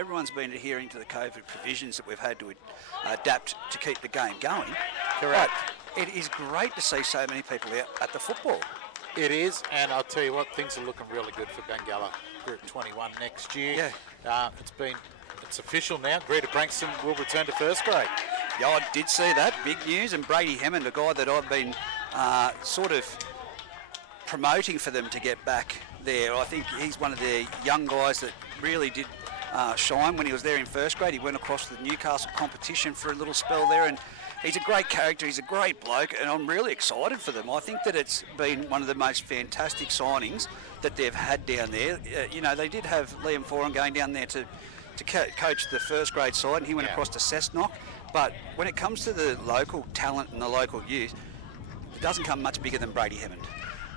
everyone's been adhering to the COVID provisions that we've had to adapt to keep the game going. Correct. But it is great to see so many people out at the football. It is, and I'll tell you what, things are looking really good for Bengalla Group 21 next year. Yeah. It's official now. Greta Brankston will return to first grade. Yeah, I did see that. Big news. And Brady Hammond, a guy that I've been sort of promoting for them to get back there. I think he's one of the young guys that really did shine when he was there in first grade. He went across to the Newcastle competition for a little spell there, and he's a great character. He's a great bloke, and I'm really excited for them. I think that it's been one of the most fantastic signings that they've had down there. They did have Liam Foran going down there to coach the first grade side, and he went across to Cessnock. But when it comes to the local talent and the local youth, it doesn't come much bigger than Brady Hammond.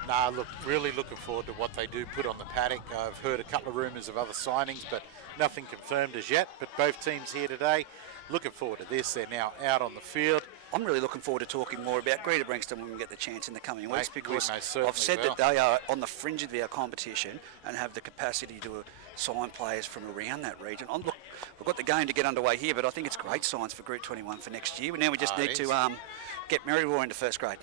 Nah, look, really looking forward to what they do put on the paddock. I've heard a couple of rumours of other signings, but nothing confirmed as yet. But both teams here today, looking forward to this. They're now out on the field. I'm really looking forward to talking more about Greta Brankston when we get the chance in the coming weeks, because I've said will. that they are on the fringe of our competition and have the capacity to sign players from around that region. Look, we've got the game to get underway here, but I think it's great signs for Group 21 for next year. Now we just need to get Merriwar into first grade.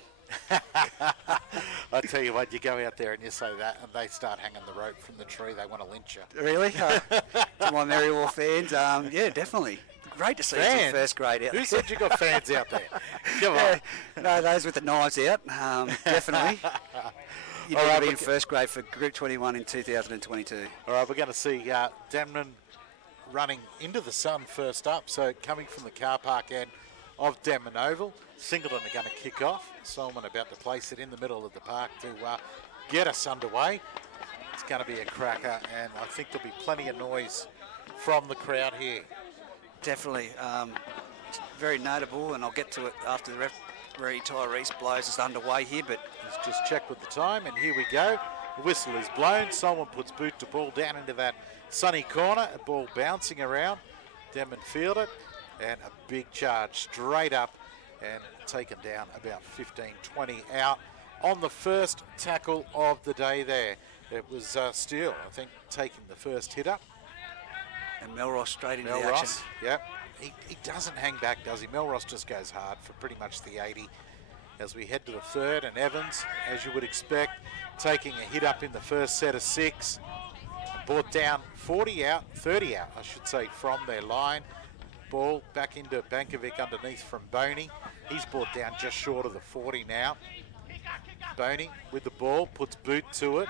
I tell you what, you go out there and you say that, and they start hanging the rope from the tree. They want to lynch you. Really? To my Merriwar fans, yeah, definitely. Great to see us in first grade out. Who said you got fans out there? Come on. No, those with the knives out, definitely. You need to be in first grade for Group 21 in 2022. All right, we're going to see Denman running into the sun first up. So coming from the car park end of Denman Oval, Singleton are going to kick off. Solomon about to place it in the middle of the park to get us underway. It's going to be a cracker, and I think there'll be plenty of noise from the crowd here. Definitely. It's very notable, and I'll get to it after the referee Tyrese blows us underway here. But let's just check with the time, and here we go. The whistle is blown. Solomon puts boot to ball down into that sunny corner. A ball bouncing around. Denman field it, and a big charge straight up and taken down about 15-20 out on the first tackle of the day there. It was Steele, I think, taking the first hit up. And Melross straight into the action. Yep. He doesn't hang back, does he? Melross just goes hard for pretty much the 80. As we head to the third, and Evans, as you would expect, taking a hit up in the first set of 6. Brought down 30 out, I should say, from their line. Ball back into Bankovic underneath from Boney. He's brought down just short of the 40 now. Boney with the ball, puts boot to it.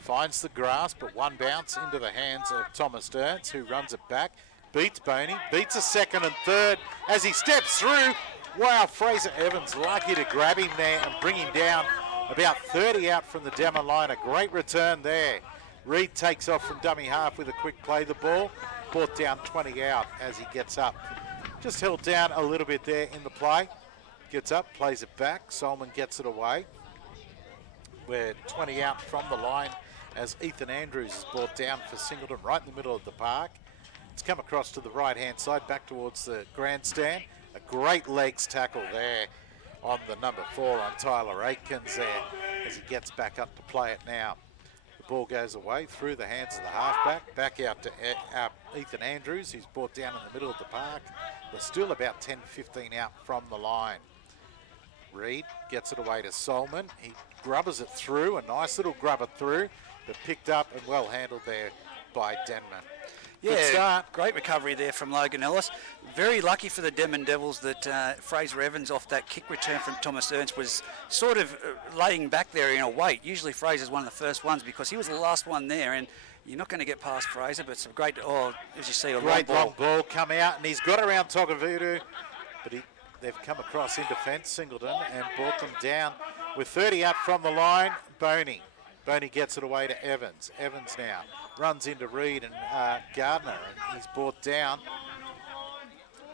Finds the grass, but one bounce into the hands of Thomas Ernst, who runs it back. Beats Boney, beats a second and third as he steps through. Wow, Fraser Evans lucky to grab him there and bring him down about 30 out from the demo line. A great return there. Reed takes off from dummy half with a quick play the ball. Brought down 20 out as he gets up. Just held down a little bit there in the play. Gets up, plays it back. Solomon gets it away. We're 20 out from the line as Ethan Andrews is brought down for Singleton right in the middle of the park. It's come across to the right-hand side, back towards the grandstand. A great legs tackle there on the number 4 on Tyler Aikens there as he gets back up to play it now. The ball goes away through the hands of the halfback, back out to Ethan Andrews, who's brought down in the middle of the park. We're still about 10-15 out from the line. Reed gets it away to Solomon. He grubbers it through, a nice little grubber through, but picked up and well handled there by Denman. Yeah, great recovery there from Logan Ellis. Very lucky for the Denman Devils that Fraser Evans off that kick return from Thomas Ernst was sort of laying back there in a wait. Usually Fraser's one of the first ones because he was the last one there, and you're not going to get past Fraser, but it's a great, as you see, a great long ball come out, and he's got around Togavudu, but they've come across in defence, Singleton, and brought them down with 30 out from the line. Boney gets it away to Evans. Evans now runs into Reed and Gardner, and he's brought down.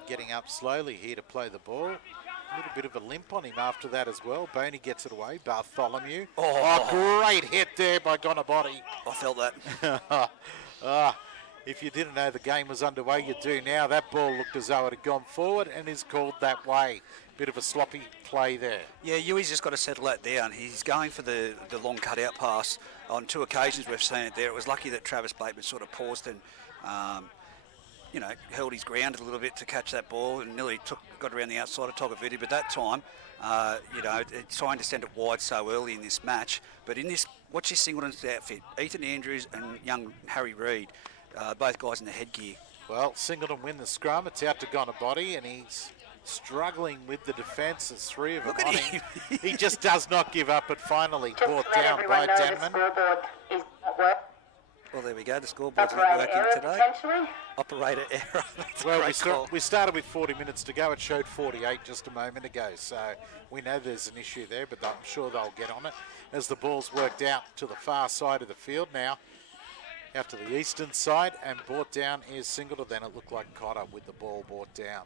Getting up slowly here to play the ball. A little bit of a limp on him after that as well. Boney gets it away. Bartholomew. Oh, great hit there by Gonabody. I felt that. If you didn't know the game was underway, you do now. That ball looked as though it had gone forward and is called that way. Bit of a sloppy play there. Yeah, Ewy's just got to settle that down. He's going for the long cutout pass. On 2 occasions we've seen it there. It was lucky that Travis Bateman sort of paused and You know, held his ground a little bit to catch that ball and nearly got around the outside of Togovudi. But that time, you know, trying to send it wide so early in this match. But in this, watch this Singleton's outfit. Ethan Andrews and young Harry Reid, both guys in the headgear. Well, Singleton win the scrum. It's out to Gonabody, and he's struggling with the defence. There's three of them on him. He just does not give up, but finally brought down by Denman. Well, there we go. The scoreboard's not working today. Operator error. Well, we started with 40 minutes to go. It showed 48 just a moment ago. So we know there's an issue there, but I'm sure they'll get on it as the ball's worked out to the far side of the field now. Out to the eastern side, and brought down is Singleton. Then it looked like Cotter with the ball brought down.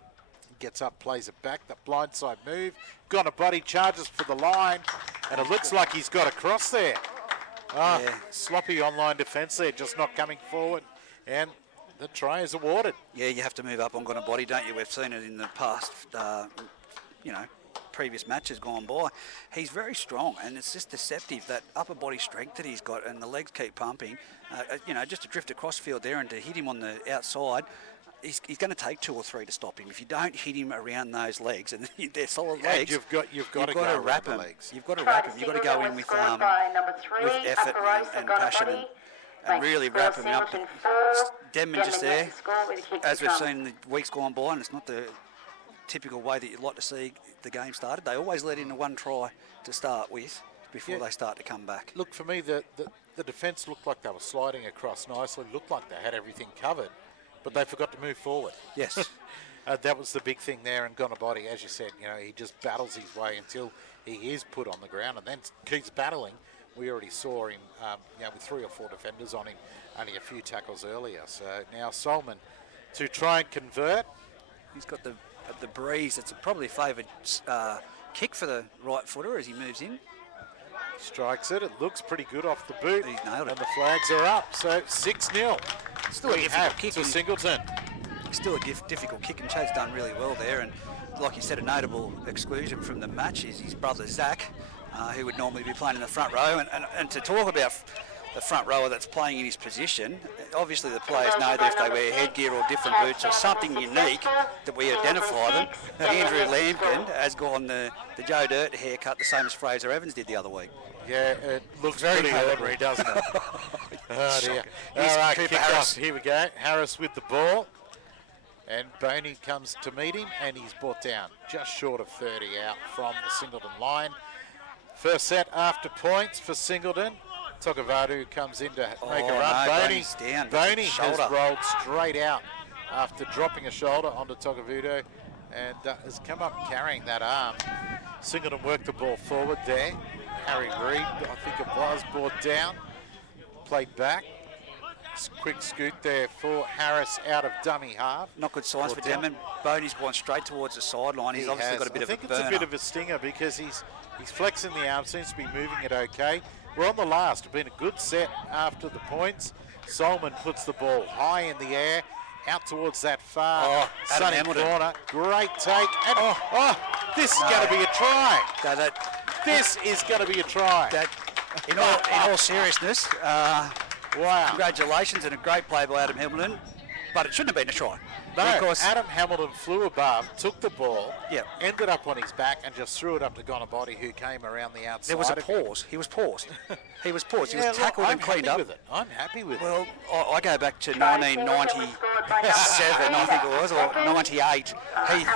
Gets up, plays it back. The blindside move. Gonabody charges for the line, and it looks like he's got a cross there. Sloppy online defence there, just not coming forward, and the try is awarded. Yeah, you have to move up on Gonabody, don't you? We've seen it in the past, you know, previous matches gone by. He's very strong, and it's just deceptive, that upper body strength that he's got, and the legs keep pumping. You know, just to drift across field there and to hit him on the outside, he's going to take 2 or 3 to stop him. If you don't hit him around those legs, and they're solid legs, you've got to wrap him. Legs. You've got to wrap him. You've got to go in with effort and passion and really wrap him up. Denman just there, as we've seen in the weeks gone by, and it's not the typical way that you'd like to see the game started. They always let in a 1 try to start with before they start to come back. Look, for me, the defence looked like they were sliding across nicely. Looked like they had everything covered, but they forgot to move forward. Yes. That was the big thing there, and Gonabody, as you said, you know, he just battles his way until he is put on the ground and then keeps battling. We already saw him, you know, with 3 or 4 defenders on him, only a few tackles earlier. So now Solomon to try and convert. He's got the breeze. It's a probably favoured kick for the right footer as he moves in. Strikes it. It looks pretty good off the boot. He's nailed it. And the flags are up. So 6-0. Still a difficult kick to Singleton. Still a difficult kick, and Chad's done really well there. And like you said, a notable exclusion from the match is his brother Zach, who would normally be playing in the front row. And to talk about the front rower that's playing in his position, obviously the players know that if they wear headgear or different boots or something unique that we identify them. Andrew Lambkin has gone the Joe Dirt haircut, the same as Fraser Evans did the other week. Yeah, it looks very ordinary, doesn't it? Oh dear. All right, kick off. Here we go. Harris with the ball. And Boney comes to meet him, and he's brought down just short of 30 out from the Singleton line. First set after points for Singleton. Togovadu comes in to make a run. No, Boney has rolled straight out after dropping a shoulder onto Togovadu, and has come up carrying that arm. Singleton worked the ball forward there. Harry Reid, I think it was, brought down. Played back. Quick scoot there for Harris out of dummy half. Not good signs for Denman. Boney's gone straight towards the sideline. He's obviously got a bit of a burner. I think it's a bit of a stinger because he's flexing the arm, seems to be moving it okay. We're on the last. It's been a good set after the points. Solomon puts the ball high in the air, out towards that far sunny corner. Great take. And this is going to be a try. This is going to be a try. In all seriousness, wow. Congratulations, and a great play by Adam Hamilton, but it shouldn't have been a try. No, because Adam Hamilton flew above, took the ball, Yep. ended up on his back, and just threw it up to Gonabody, who came around the outside. There was a pause. He was paused. He was paused. He was tackled and cleaned up. I'm happy with it. Well, I go back to 1997, I think it was, or 98. Heath,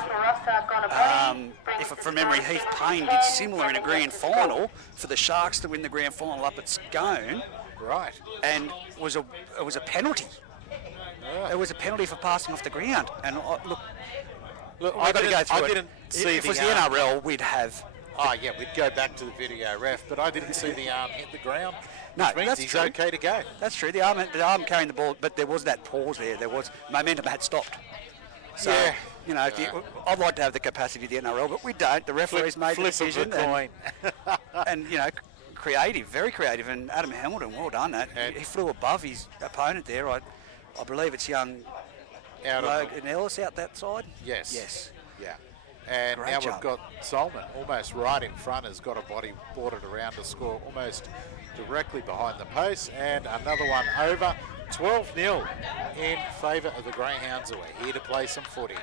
if from memory, Heath Payne did similar in a grand final for the Sharks to win the grand final up at Scone. Right. And it was a penalty. Yeah. It was a penalty for passing off the ground. And Look, I didn't see if it was the NRL, we'd have. Oh yeah, we'd go back to the video ref, but I didn't see the arm hit the ground. No, which means that's he's true. okay to go. That's true. The arm carrying the ball, but there was that pause there. There was momentum had stopped. So, you know, I'd like to have the capacity of the NRL, but we don't. The referees made the decision. Flip of the coin. And you know, creative, very creative. And Adam Hamilton, well done. He flew above his opponent there. I believe it's young Logan Ellis out that side. Yes. Yes. Yeah. And Great now job. we've got Solomon almost right in front, has got a body boarded around to score almost directly behind the post, and another one over. 12-0 in favour of the Greyhounds, who are here to play some footy.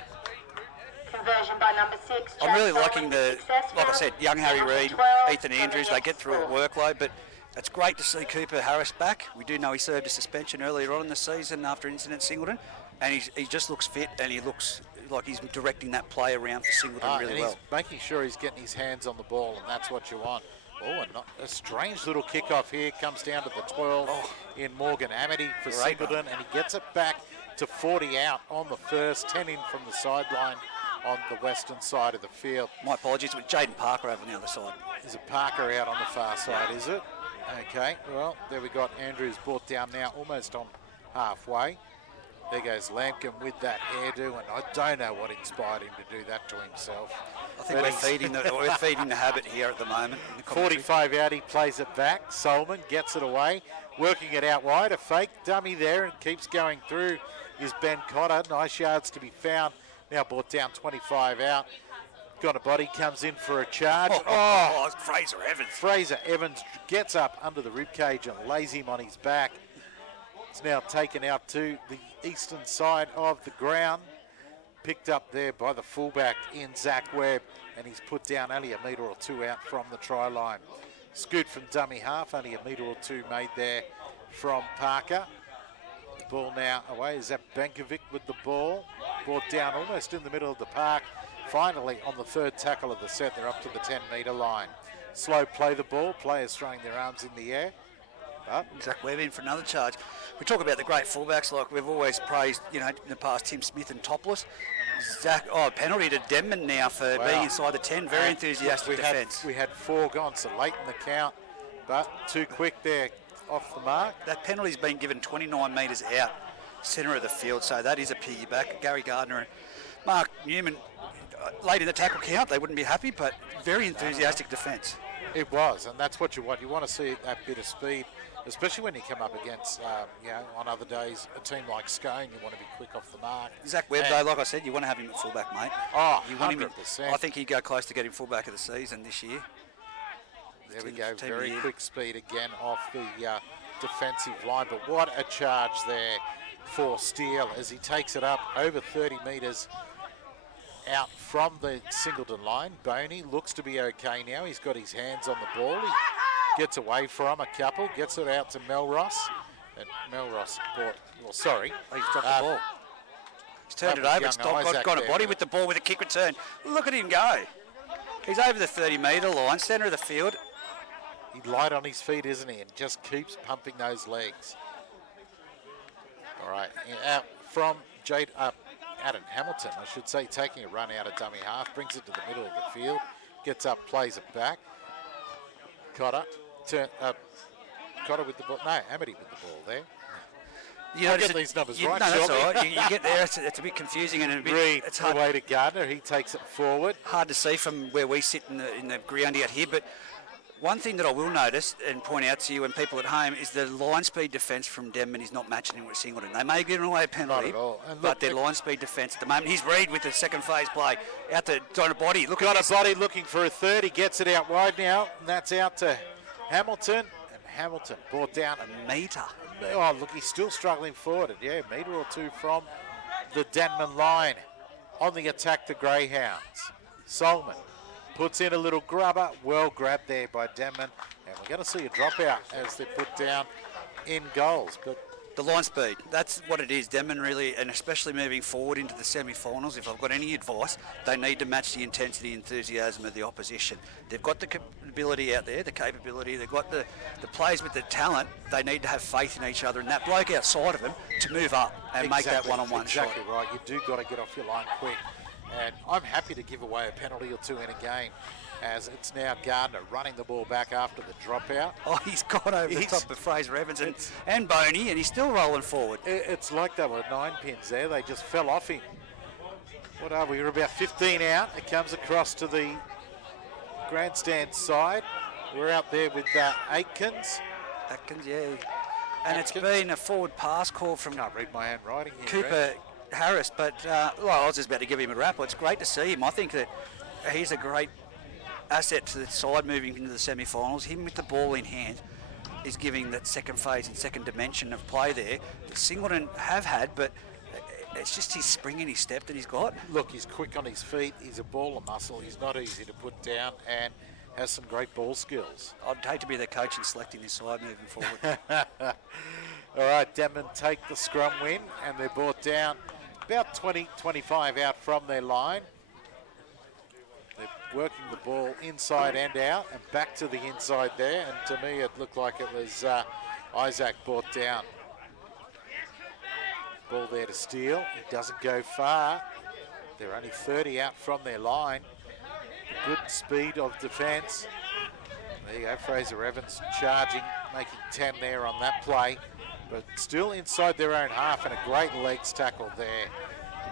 Conversion by number 6. I'm really liking like I said, young Harry Reid, Ethan Andrews, they get through a workload, but it's great to see Cooper Harris back. We do know he served a suspension earlier on in the season after incident at Singleton, and he just looks fit, and he looks like he's directing that play around for Singleton really well. He's making sure he's getting his hands on the ball, and that's what you want. Oh, and a strange little kickoff here, comes down to the 12 in Morgan Amity for Singleton, and he gets it back to 40 out on the first, 10 in from the sideline on the western side of the field. My apologies, with Jaden Parker over on the other side. Is it Parker out on the far side, is it? Okay, well, there we got Andrews brought down now, almost on halfway. There goes Lampkin with that hairdo, and I don't know what inspired him to do that to himself. I think we're feeding the habit here at the moment. 45 out, he plays it back. Solomon gets it away, working it out wide. A fake dummy there, and keeps going through is Ben Cotter. Nice yards to be found. Now brought down 25 out. Got a body, comes in for a charge. Fraser Evans. Fraser Evans gets up under the ribcage and lays him on his back. It's now taken out to the eastern side of the ground. Picked up there by the fullback in Zach Webb, and he's put down only a metre or two out from the try line. Scoot from dummy half, only a metre or two made there from Parker. The ball now away. Is that Benkovic with the ball? Brought down almost in the middle of the park. Finally, on the third tackle of the set, they're up to the 10-metre line. Slow play the ball, players throwing their arms in the air. But Zach Webb in for another charge. We talk about the great fullbacks, like we've always praised, in the past, Tim Smith and Topless. Zach, penalty to Denman now for being inside the 10. Very enthusiastic defence. We had 4 gone, so late in the count, but too quick there off the mark. That penalty's been given 29 metres out, centre of the field, so that is a piggyback. Gary Gardner and Mark Newman, late in the tackle count, they wouldn't be happy, but very enthusiastic defence. It was, and that's what you want. You want to see that bit of speed, especially when you come up against, on other days, a team like Scone, you want to be quick off the mark. Zach Webb, though, like I said, you want to have him at fullback, mate. You want 100%. him. I think he'd go close to getting fullback of the season this year. There we go, very quick speed again off the defensive line, but what a charge there for Steele as he takes it up over 30 metres out from the Singleton line. Boney looks to be okay now. He's got his hands on the ball. He gets away from a couple, gets it out to Melross. And Melross he's dropped the ball. He's turned it over. It's got a body with the ball with a kick return. Look at him go. He's over the 30-metre line, centre of the field. He's light on his feet, isn't he? And just keeps pumping those legs. All right, out from Adam Hamilton, I should say, taking a run out of dummy half, brings it to the middle of the field, gets up, plays it back. Cotter with the ball. No, Amity with the ball there. I get these numbers right. No, that's all right. You get there, it's a bit confusing and it's hard. Away to Gardner, he takes it forward. Hard to see from where we sit in the ground out here, but one thing that I will notice and point out to you and people at home is the line speed defence from Denman is not matching him with Singleton. They may give him away a penalty, but their line speed defence at the moment. He's Reid with the second phase play out to Donabody. Donabody looking for a third. He gets it out wide now, and that's out to Hamilton. And Hamilton brought down a metre. Oh, look, he's still struggling forward. And a metre or two from the Denman line. On the attack, the Greyhounds. Solomon puts in a little grubber, well grabbed there by Denman, and we're going to see a dropout as they put down in goals. But the line speed, that's what it is. Denman really, and especially moving forward into the semi-finals, if I've got any advice, they need to match the intensity and enthusiasm of the opposition. They've got the ability out there, the capability, they've got the players with the talent. They need to have faith in each other and that bloke outside of them to move up and make that one-on-one shot. Exactly right. You do got to get off your line quick. And I'm happy to give away a penalty or two in a game, as it's now Gardner running the ball back after the dropout. Oh, he's gone over the top of Fraser Evans and Boney, and he's still rolling forward. It's like they were 9 pins there. They just fell off him. What are we? We're about 15 out. It comes across to the grandstand side. We're out there with Atkins. Yeah. And it's been a forward pass call from... Can't read my handwriting here, Cooper Harris, but I was just about to give him a rap. It's great to see him. I think that he's a great asset to the side moving into the semi-finals. Him with the ball in hand is giving that second phase and second dimension of play there that Singleton have had, but It's just his spring in his step that he's got. Look, he's quick on his feet. He's a ball of muscle. He's not easy to put down and has some great ball skills. I'd hate to be the coach in selecting this side moving forward. All right, Denman take the scrum win, and they're brought down about 20, 25 out from their line. They're working the ball inside and out and back to the inside there, and to me it looked like it was Isaac brought down. Ball there to steal. He doesn't go far. They're only 30 out from their line. Good speed of defence. There you go, Fraser Evans charging, making 10 there on that play, but still inside their own half, and a great legs tackle there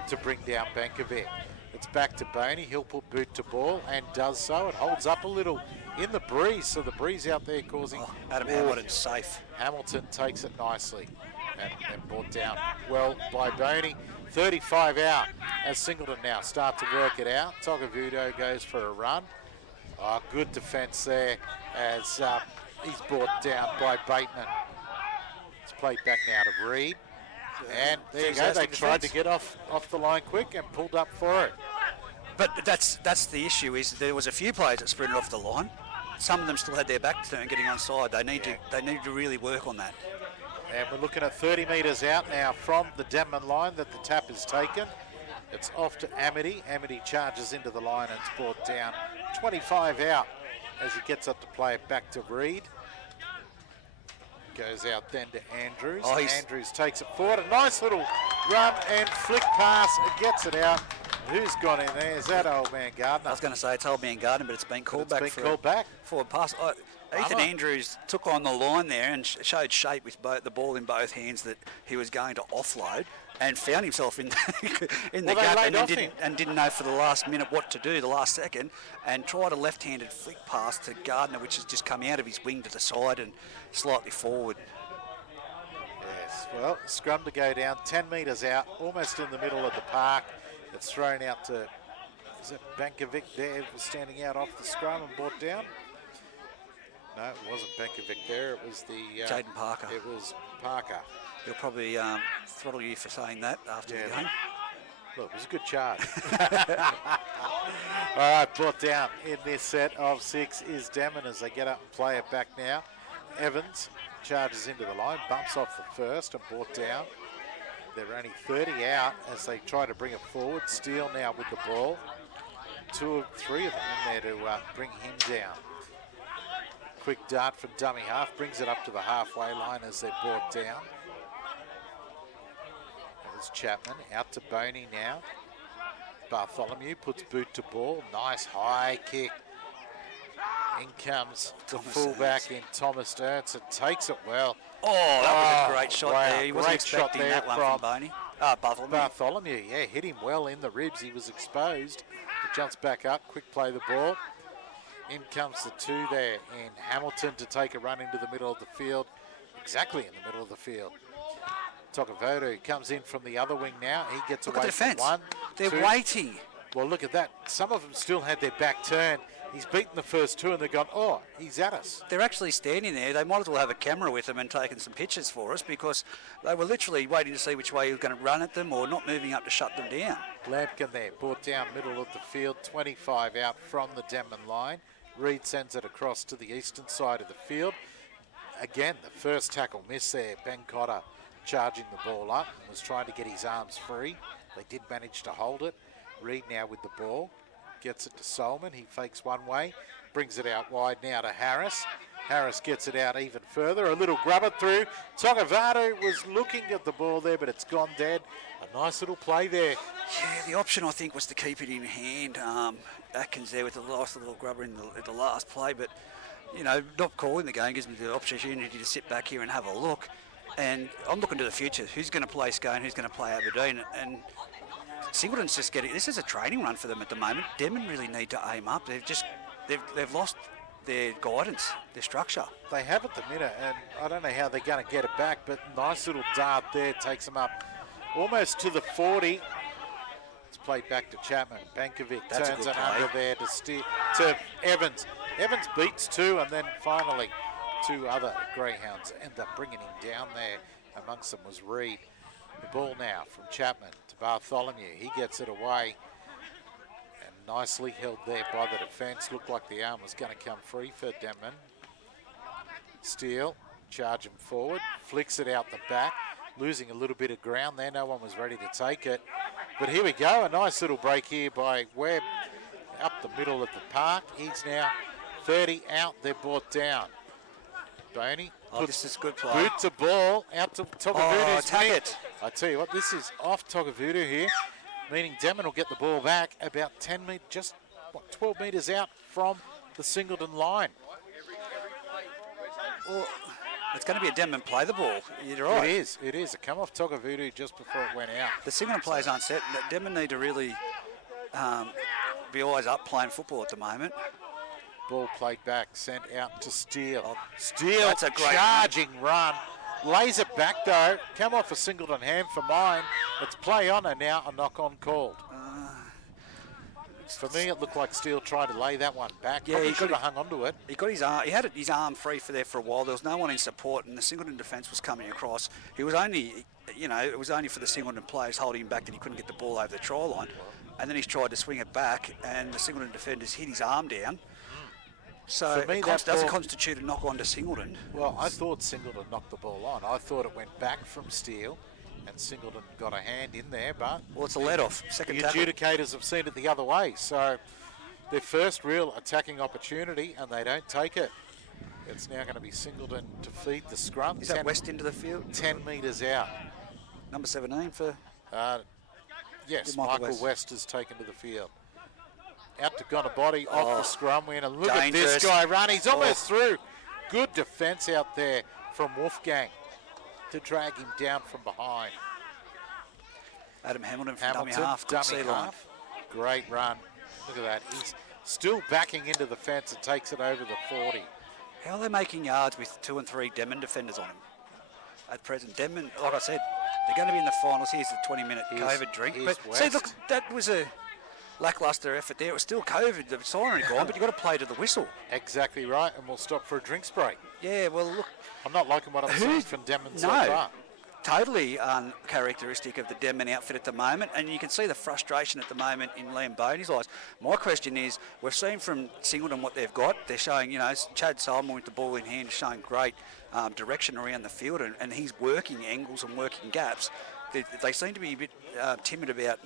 to bring down Bankovic. It's back to Boney. He'll put boot to ball and does so. It holds up a little in the breeze, so the breeze out there causing... Adam Hamilton's safe. Hamilton takes it nicely and brought down well by Boney. 35 out as Singleton now start to work it out. Togavudo goes for a run. Good defence there as he's brought down by Bateman. It's played back now to Reed. And there you go, they tried to get off the line quick and pulled up for it. But that's the issue, is there was a few players that sprinted off the line. Some of them still had their back turned getting onside. They need to really work on that. And we're looking at 30 metres out now from the Denman line that the tap is taken. It's off to Amity. Amity charges into the line and it's brought down. 25 out as he gets up to play it back to Reed. Goes out then to Andrews. Andrews takes it forward. A nice little run and flick pass. It gets it out. Who's gone in there? Is that old man Gardner? I was going to say it's old man Gardner, but it's been called back. Forward pass. Ethan Andrews took on the line there and showed shape with the ball in both hands that he was going to offload, and found himself in the gap and didn't know for the last minute what to do, the last second, and tried a left-handed flick pass to Gardner, which has just come out of his wing to the side and slightly forward. Yes, well, scrum to go down 10 metres out, almost in the middle of the park. It's thrown out to, is it Bankovic there, was standing out off the scrum and brought down? No, it wasn't Bankovic there, it was the... Jaden Parker. It was Parker. He'll probably throttle you for saying that after the game. Look, it was a good charge. All right, brought down in this set of 6 is Denman as they get up and play it back now. Evans charges into the line, bumps off the first and brought down. They're only 30 out as they try to bring it forward. Steele now with the ball. 2 of 3 of them in there to bring him down. Quick dart from dummy half, brings it up to the halfway line as they're brought down. There's Chapman out to Boney now. Bartholomew puts boot to ball. Nice high kick. In comes the fullback in Thomas Ernst and takes it well. Oh, that was a great shot there. He wasn't great expecting shot there that one from Boney. Bartholomew, yeah, hit him well in the ribs. He was exposed. He jumps back up, quick play the ball. In comes the 2 there, and Hamilton to take a run into the middle of the field. Exactly in the middle of the field. Tokovodo comes in from the other wing now. He gets away from 1. They're waiting. Well, look at that. Some of them still had their back turned. He's beaten the first 2 and they've gone, oh, he's at us. They're actually standing there. They might as well have a camera with them and taking some pictures for us, because they were literally waiting to see which way he was going to run at them or not moving up to shut them down. Lampkin there, brought down middle of the field, 25 out from the Denman line. Reed sends it across to the eastern side of the field. Again, the first tackle miss there. Ben Cotter charging the ball up and was trying to get his arms free. They did manage to hold it. Reed now with the ball. Gets it to Solomon. He fakes one way. Brings it out wide now to Harris. Harris gets it out even further. A little grubber through. Togovado was looking at the ball there, but it's gone dead. A nice little play there. Yeah, the option I think was to keep it in hand. Atkins there with the last little grubber in the last play, but you know, not calling the game gives me the opportunity to sit back here and have a look. And I'm looking to the future. Who's going to play Scone? Who's going to play Aberdeen? And Singleton's just getting. This is a training run for them at the moment. Denman really need to aim up. They've lost their guidance, their structure. They have at the minute, and I don't know how they're going to get it back, but nice little dart there takes them up almost to the 40. It's played back to Chapman. Bankovic turns it under there to Evans. Evans beats 2, and then finally 2 other Greyhounds end up bringing him down there. Amongst them was Reed. The ball now from Chapman to Bartholomew. He gets it away and nicely held there by the defence. Looked like the arm was going to come free for Denman. Steele, charge him forward, flicks it out the back, losing a little bit of ground there. No one was ready to take it. But here we go, a nice little break here by Webb up the middle of the park. He's now 30 out, they're brought down. Boney This is good play. boot to ball out to Togavudu's attack wing. it. I tell you what, this is off Togavudu here, meaning Denman will get the ball back about 10 metres, just 12 metres out from the Singleton line. Well, it's going to be a Denman play the ball. You're right. It is. It come off Togavudu just before it went out. The Singleton players aren't set. Denman need to really be always up playing football at the moment. Ball played back, sent out to Steele. Steele, That's a great charging run. Lays it back though. Come off a Singleton hand for mine. It's play on and now a knock on called. For me, it looked like Steele tried to lay that one back. Yeah, Probably should have hung onto it. He got his arm. He had his arm free for there for a while. There was no one in support, and the Singleton defence was coming across. He was only, it was only for the Singleton players holding him back that he couldn't get the ball over the try line. And then he's tried to swing it back, and the Singleton defenders hit his arm down. So For me, it that doesn't ball- constitute a knock on to Singleton. Well, I thought Singleton knocked the ball on. I thought it went back from Steele, and Singleton got a hand in there, but Well, it's a let-off. Second the tackle. adjudicators have seen it the other way. So their first real attacking opportunity, and they don't take it. It's now going to be Singleton to feed the scrum. Is that West into the field? 10 metres out. Number 17 for... Yes, Michael Michael West. West is taken to the field. Out to Gonabody off the scrum win, and look at Dangerous. this guy run. He's almost through. Good defence out there from Wolfgang to drag him down from behind. Adam Hamilton from Hamilton, dummy half. Good dummy sea line. half. Great run. Look at that. He's still backing into the fence and takes it over the 40. How are they making yards with 2 and 3 Denman defenders on him at present? Denman, like I said, they're going to be in the finals. Here's the 20-minute COVID drink. here's But see, West. look, that was a lacklustre effort there. It was still COVID. The siren had gone, but you've got to play to the whistle. Exactly right, and we'll stop for a drinks break. Yeah, well, look, I'm not liking what I'm seeing from Denman so no, far. totally uncharacteristic of the Denman outfit at the moment, and you can see the frustration at the moment in Liam Boney's eyes. My question is, we've seen from Singleton what they've got. They're showing, Chad Solomon with the ball in hand is showing great direction around the field, and he's working angles and working gaps. They seem to be a bit timid about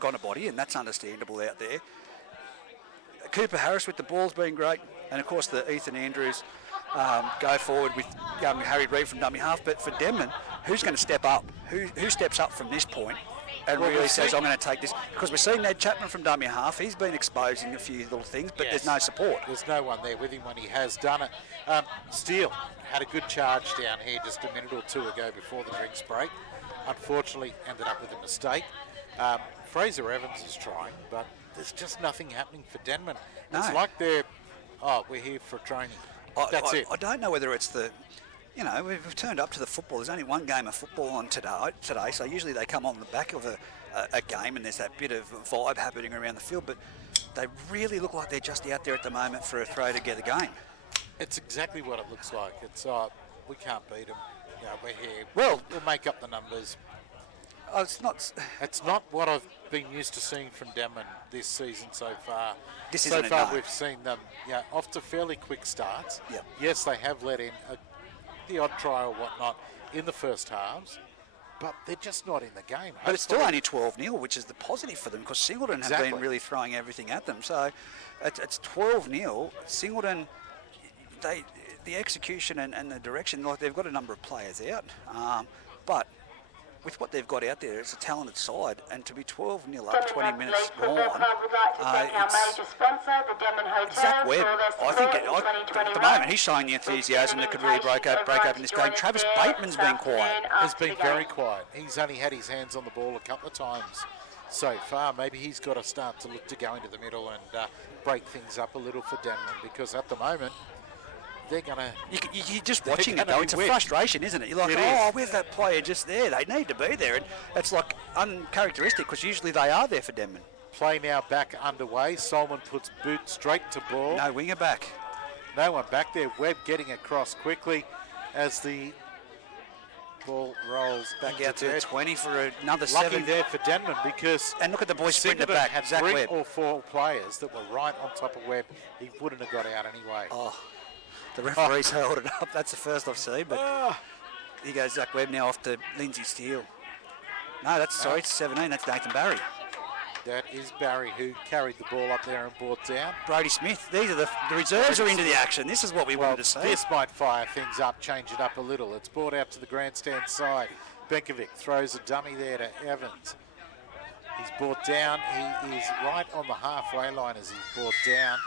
Gonabody, and that's understandable out there. Cooper Harris with the ball's been great, and of course the Ethan Andrews go forward with Harry Reid from dummy half. But for Denman, who's going to step up? Who steps up from this point and really says, I'm going to take this? Because we've seen Ned Chapman from dummy half. He's been exposing a few little things, but there's no support. There's no one there with him when he has done it. Steele had a good charge down here just a minute or two ago before the drinks break. Unfortunately, ended up with a mistake. Fraser Evans is trying, but there's just nothing happening for Denman. It's like we're here for training. That's it. I don't know whether it's the, we've turned up to the football. There's only one game of football on today, so usually they come on the back of a game and there's that bit of vibe happening around the field, but they really look like they're just out there at the moment for a throw-together game. It's exactly what it looks like. It's we can't beat them. We're here. Well, we'll make up the numbers. It's not what I've been used to seeing from Denman this season so far. So far, we've seen them off to fairly quick starts. Yep. Yes, they have let in the odd try or whatnot in the first halves, but they're just not in the game. But it's still only 12-0, which is the positive for them, because Singleton have been really throwing everything at them. So it's 12-0. Singleton, the execution and the direction, like they've got a number of players out, but with what they've got out there, it's a talented side, and to be 12-0 up 20 minutes gone, Zach Webb, I think at the moment he's showing the enthusiasm that could really break open this game. Travis Bateman's been quiet. Has been very quiet. He's only had his hands on the ball a couple of times so far. Maybe he's got to start to look to go into the middle and break things up a little for Denman, because at the moment, they're going to... You're just watching it, though. It's a frustration, isn't it? You're like, where's that player just there? They need to be there. And it's like uncharacteristic, because usually they are there for Denman. Play now back underway. Solomon puts boot straight to ball. No winger back. No one back there. Webb getting across quickly as the Ball rolls Back into out to the dead. 20 for another Lucky 7. there for Denman because And look at the boy sprinting Singleton back. had Zach 3 Webb. or 4 players that were right on top of Webb. He wouldn't have got out anyway. Oh, the referee's held it up. That's the first I've seen. But here goes Zach Webb now off to Lindsay Steele. No, sorry, it's 17. That's Nathan Barry. That is Barry who carried the ball up there and brought down. Brody Smith. These are the reserves are into the action. This is what we wanted to see. This might fire things up, change it up a little. It's brought out to the grandstand side. Benkovic throws a dummy there to Evans. He's brought down. He is right on the halfway line as he's brought down.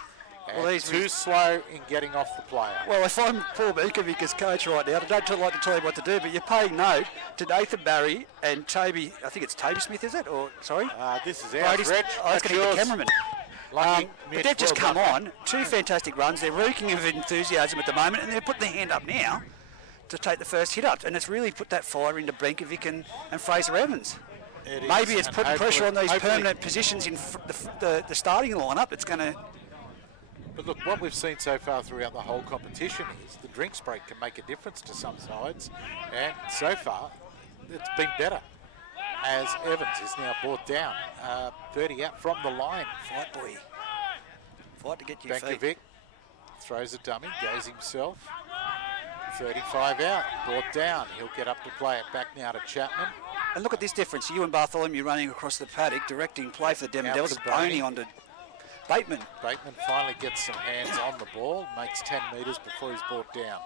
And Well, he's too slow in getting off the player. Well, if I'm Paul Benkovic as coach right now, I don't like to tell you what to do, but you're paying note to Nathan Barry and Toby. I think it's Toby Smith, is it? Or sorry, This is Brody's- ours, Reg. Oh, that's That's going to be the yours. cameraman. Lucky But Mitch, they've just well come done. on. 2 fantastic runs. They're reeking of enthusiasm at the moment, and they're putting their hand up now to take the first hit up. And it's really put that fire into Benkovic and Fraser Evans. It is, Maybe it's and putting pressure on these hopefully- permanent positions in the starting lineup. It's going to. But look, what we've seen so far throughout the whole competition is the drinks break can make a difference to some sides. And so far, it's been better. As Evans is now brought down. 30 out from the line. Fight, boy. Fight to get your feet. Benkovic throws a dummy, goes himself. 35 out, brought down. He'll get up to play it back now to Chapman. And look at this difference. You and Bartholomew running across the paddock, directing play for the Denman Out Devils. to Boney. Boney onto Bateman. Bateman finally gets some hands on the ball, makes 10 metres before he's brought down.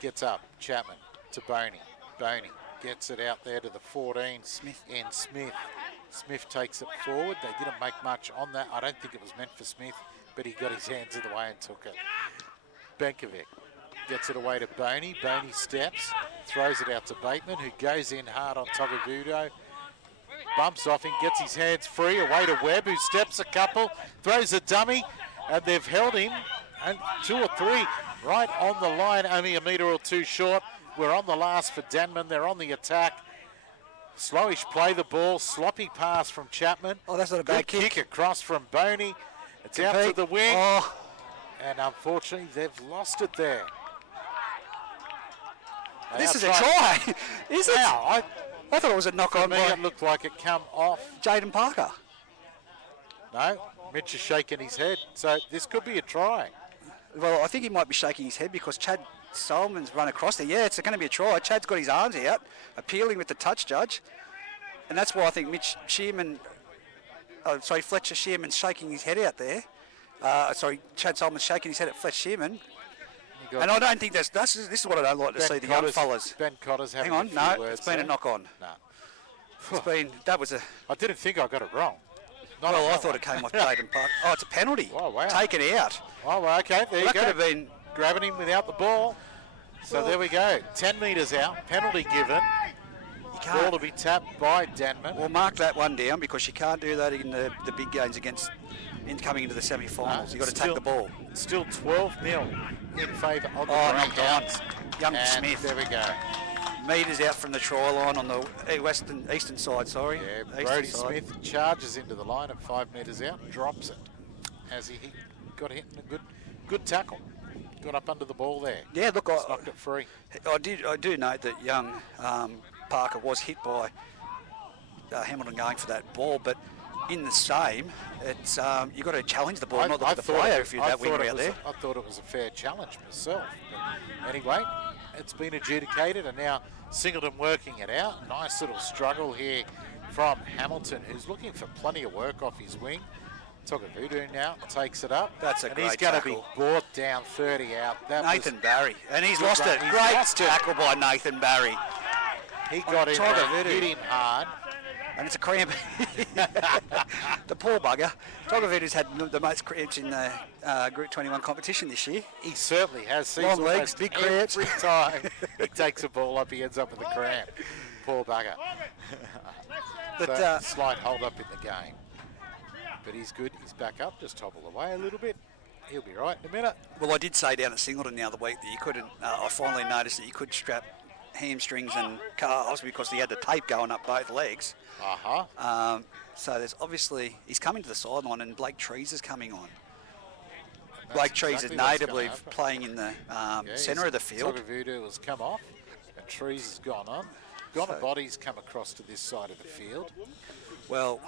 Gets up, Chapman to Boney. Boney gets it out there to the 14. Smith. And Smith. Smith takes it forward. They didn't make much on that. I don't think it was meant for Smith, but he got his hands in the way and took it. Benkovic gets it away to Boney. Boney steps, throws it out to Bateman, who goes in hard on top of Udo. Bumps off him, gets his hands free, away to Webb, who steps a couple, throws a dummy, and they've held him, and 2 or 3 right on the line, only a metre or 2 short. We're on the last for Denman, they're on the attack. Slowish play the ball, sloppy pass from Chapman. Oh, that's not a bad Good kick across from Boney. It's out to Pete. the wing, Oh, and unfortunately they've lost it there. this is a try. Is it? Now, I thought it was a knock for on me by it looked like it come off. Jaden Parker. No, Mitch is shaking his head, so this could be a try. Well, I think he might be shaking his head because Chad Solomon's run across there. Yeah, it's going to be a try. Chad's got his arms out, appealing with the touch judge. And that's why I think Fletcher Shearman's shaking his head out there. Chad Solomon's shaking his head at Fletcher Shearman. And I don't think this is what I don't like to see, the young fellas. Ben Cotter's having Hang on, a few no, words it's been there. a knock on. No. That was a... I didn't think I got it wrong. Not Well, on I that thought one. it came off Jaden Parker. Oh, it's a penalty. Oh, wow. Taken out. Oh, well, okay, there you That go. could have been... Grabbing him without the ball. So there we go. 10 metres out, penalty given. You Ball can't... to be tapped by Denman. We'll mark that one down because you can't do that in the big games coming into the semi-finals. You've got to take the ball. Still 12-0 in favour of the knocked Greyhounds. Young And Smith. there we go. Metres out from the try line on the eastern side, sorry. Yeah, Eastern Brody side. Smith charges into the line at 5 metres out, drops it as he got hit in a good tackle. Got up under the ball there. Yeah, look, Just knocked it free. I do note that young Parker was hit by Hamilton going for that ball, but in the same, it's you've got to challenge the ball, not look at the player if you're that winger out there. I thought it was a fair challenge myself. But anyway, it's been adjudicated, and now Singleton working it out. Nice little struggle here from Hamilton, who's looking for plenty of work off his wing. Voodoo now takes it up. That's a and great he's going to be tackle. brought down 30 out. That Nathan Barry, and he's Good lost run. it. He's Great lost it. tackle by Nathan Barry, he got in Tiger there, Voodoo. hit him hard. and it's a cramp. The poor bugger. Togovida's had the most cramps in the Group 21 competition this year. He certainly has. Sees Long legs, almost big cramps. every time he takes a ball up, he ends up with a cramp. Poor bugger. But So, slight hold up in the game. But he's good. He's back up. Just topple away a little bit. He'll be right in a minute. well, I did say down at Singleton the other week that you couldn't. I finally noticed that you could strap hamstrings and calves because he had the tape going up both legs. So there's obviously he's coming to the sideline, and Blake Trees is coming on. Blake Trees exactly is what's natively gonna happen. playing in the centre of the field. Voodoo has come off. And Trees has gone on. Body's come across to this side of the field. Well,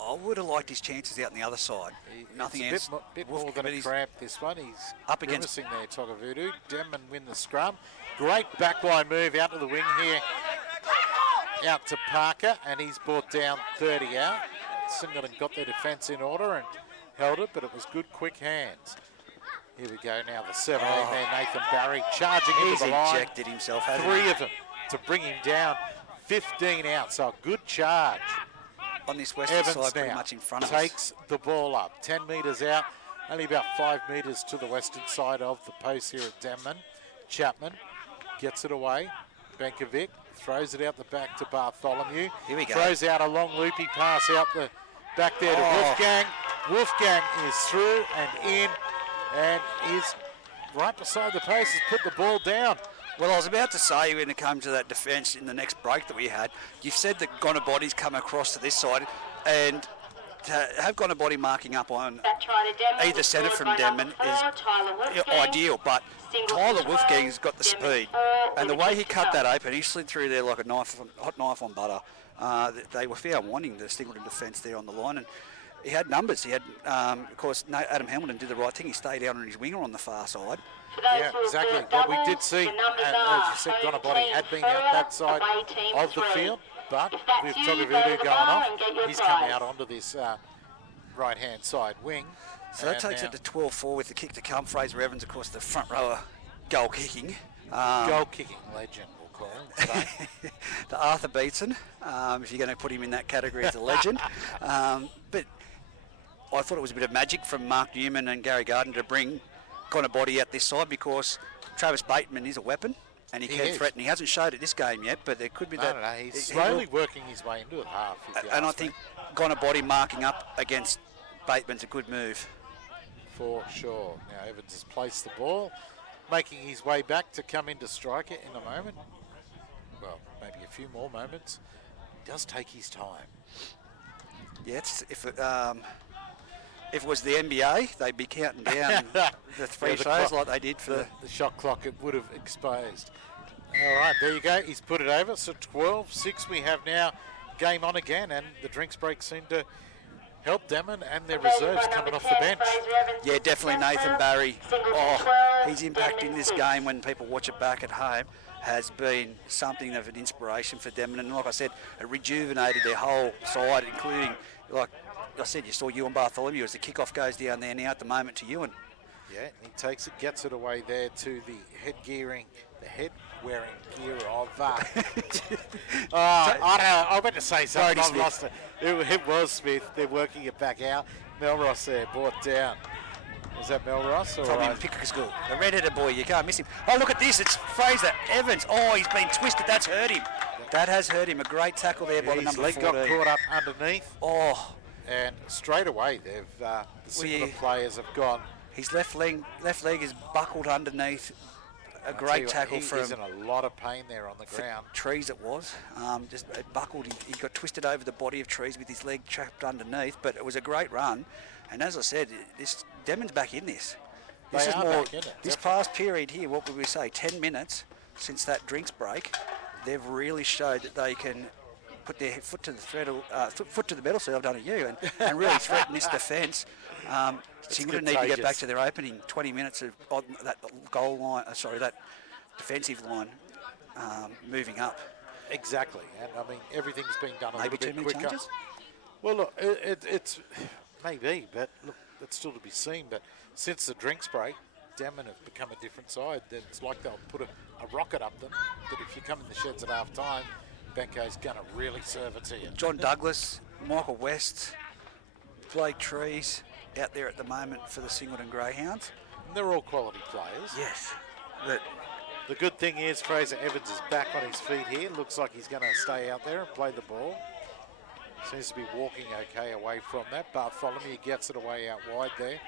I would have liked his chances out on the other side. Nothing it's else. bit more than a cramp, this one. He's up against there, Togavudu. Denman win the scrum. Great backline move out to the wing here. Out to Parker, and he's brought down 30 out. Singleton got their defence in order and held it, but it was good, quick hands. Here we go now, the 17 there, Nathan Barry charging into the line. He's ejected himself, hasn't Three he? of them to bring him down. 15 out, so a good charge. On this western Evans side, pretty now much in front of us. takes the ball up, 10 metres out, only about 5 metres to the western side of the post here at Denman. Chapman gets it away. Benkovic throws it out the back to Bartholomew. Here we go. Throws out a long loopy pass out the back there to Wolfgang. Wolfgang is through and in and is right beside the post, has put the ball down. Well, I was about to say when it came to that defence in the next break that we had, you've said that Gonabody's come across to this side, and to have Gonabody marking up on either centre from Denman is ideal, but Tyler Wolfgang's got the speed, and the way he cut that open, he slid through there like a hot knife on butter. They were found wanting the Singleton defence there on the line, and he had numbers. He had, of course, Adam Hamilton did the right thing. He stayed out on his winger on the far side. Yeah, exactly. What we did see, as you said, Gonabody had been out that side of the field, but with Togavudu going off, he's come out onto this right-hand side wing. So that takes it to 12-4 with the kick to come. Fraser Evans, of course, the front rower goal kicking. Goal kicking legend, we'll call him today. The Arthur Beetson, if you're going to put him in that category as a legend. But I thought it was a bit of magic from Mark Newman and Gary Gardner to bring Gonabody out this side, because Travis Bateman is a weapon and he can threaten. He hasn't showed it this game yet, but there could be that. No, he's slowly working his way into the half. And I think Gonabody marking up against Bateman's a good move. For sure. Now Evans has placed the ball, making his way back to come in to strike it in a moment. Well, maybe a few more moments. He does take his time. Yeah, if it was the NBA, they'd be counting down the free throws like they did for the shot clock. It would have exposed. All right, there you go. He's put it over. So 12-6 we have now. Game on again, and the drinks break seemed to help Denman and their reserves coming off the bench. Yeah, definitely Nathan Barry. Oh, his impact in this game when people watch it back at home has been something of an inspiration for Denman. And like I said, it rejuvenated their whole side, including, like I said, you saw Ewan Bartholomew as the kickoff goes down there now at the moment to Ewan. Yeah, and he takes it, gets it away there to the head-wearing gear of... I don't know, I meant to say something, I've lost it. It was Smith, they're working it back out. Melross there, brought down. Was that Melross? Or Probably Pickersgill, the red-headed boy, you can't miss him. Oh, look at this, it's Fraser Evans. Oh, he's been twisted, that's hurt him. That has hurt him, a great tackle there by the number 14. His leg got caught up underneath. Oh. And straight away, the Singleton players have gone. His left leg is buckled underneath. A great tackle from. He's in a lot of pain there on the ground. Trees it was. Just it buckled. He got twisted over the body of Trees with his leg trapped underneath. But it was a great run. And as I said, Denman's back in this. This is more. This past period here, what would we say? 10 minutes since that drinks break. They've really showed that they can put their foot to the metal, so I've done it you, and really threaten this defence. Singleton need to get back to their opening 20 minutes of that goal line, that defensive line moving up. Exactly, and I mean everything's been done a maybe little bit quicker. Changes? Well, look, it's maybe, but look, that's still to be seen. But since the drinks break, Denman have become a different side. It's like they'll put a rocket up them. That if you come in the sheds at half time, Benko's going to really serve it to you. John Douglas, Michael West, Blake Trees out there at the moment for the Singleton Greyhounds. And they're all quality players. Yes. But the good thing is Fraser Evans is back on his feet here. Looks like he's going to stay out there and play the ball. Seems to be walking okay away from that. Bartholomew gets it away out wide there.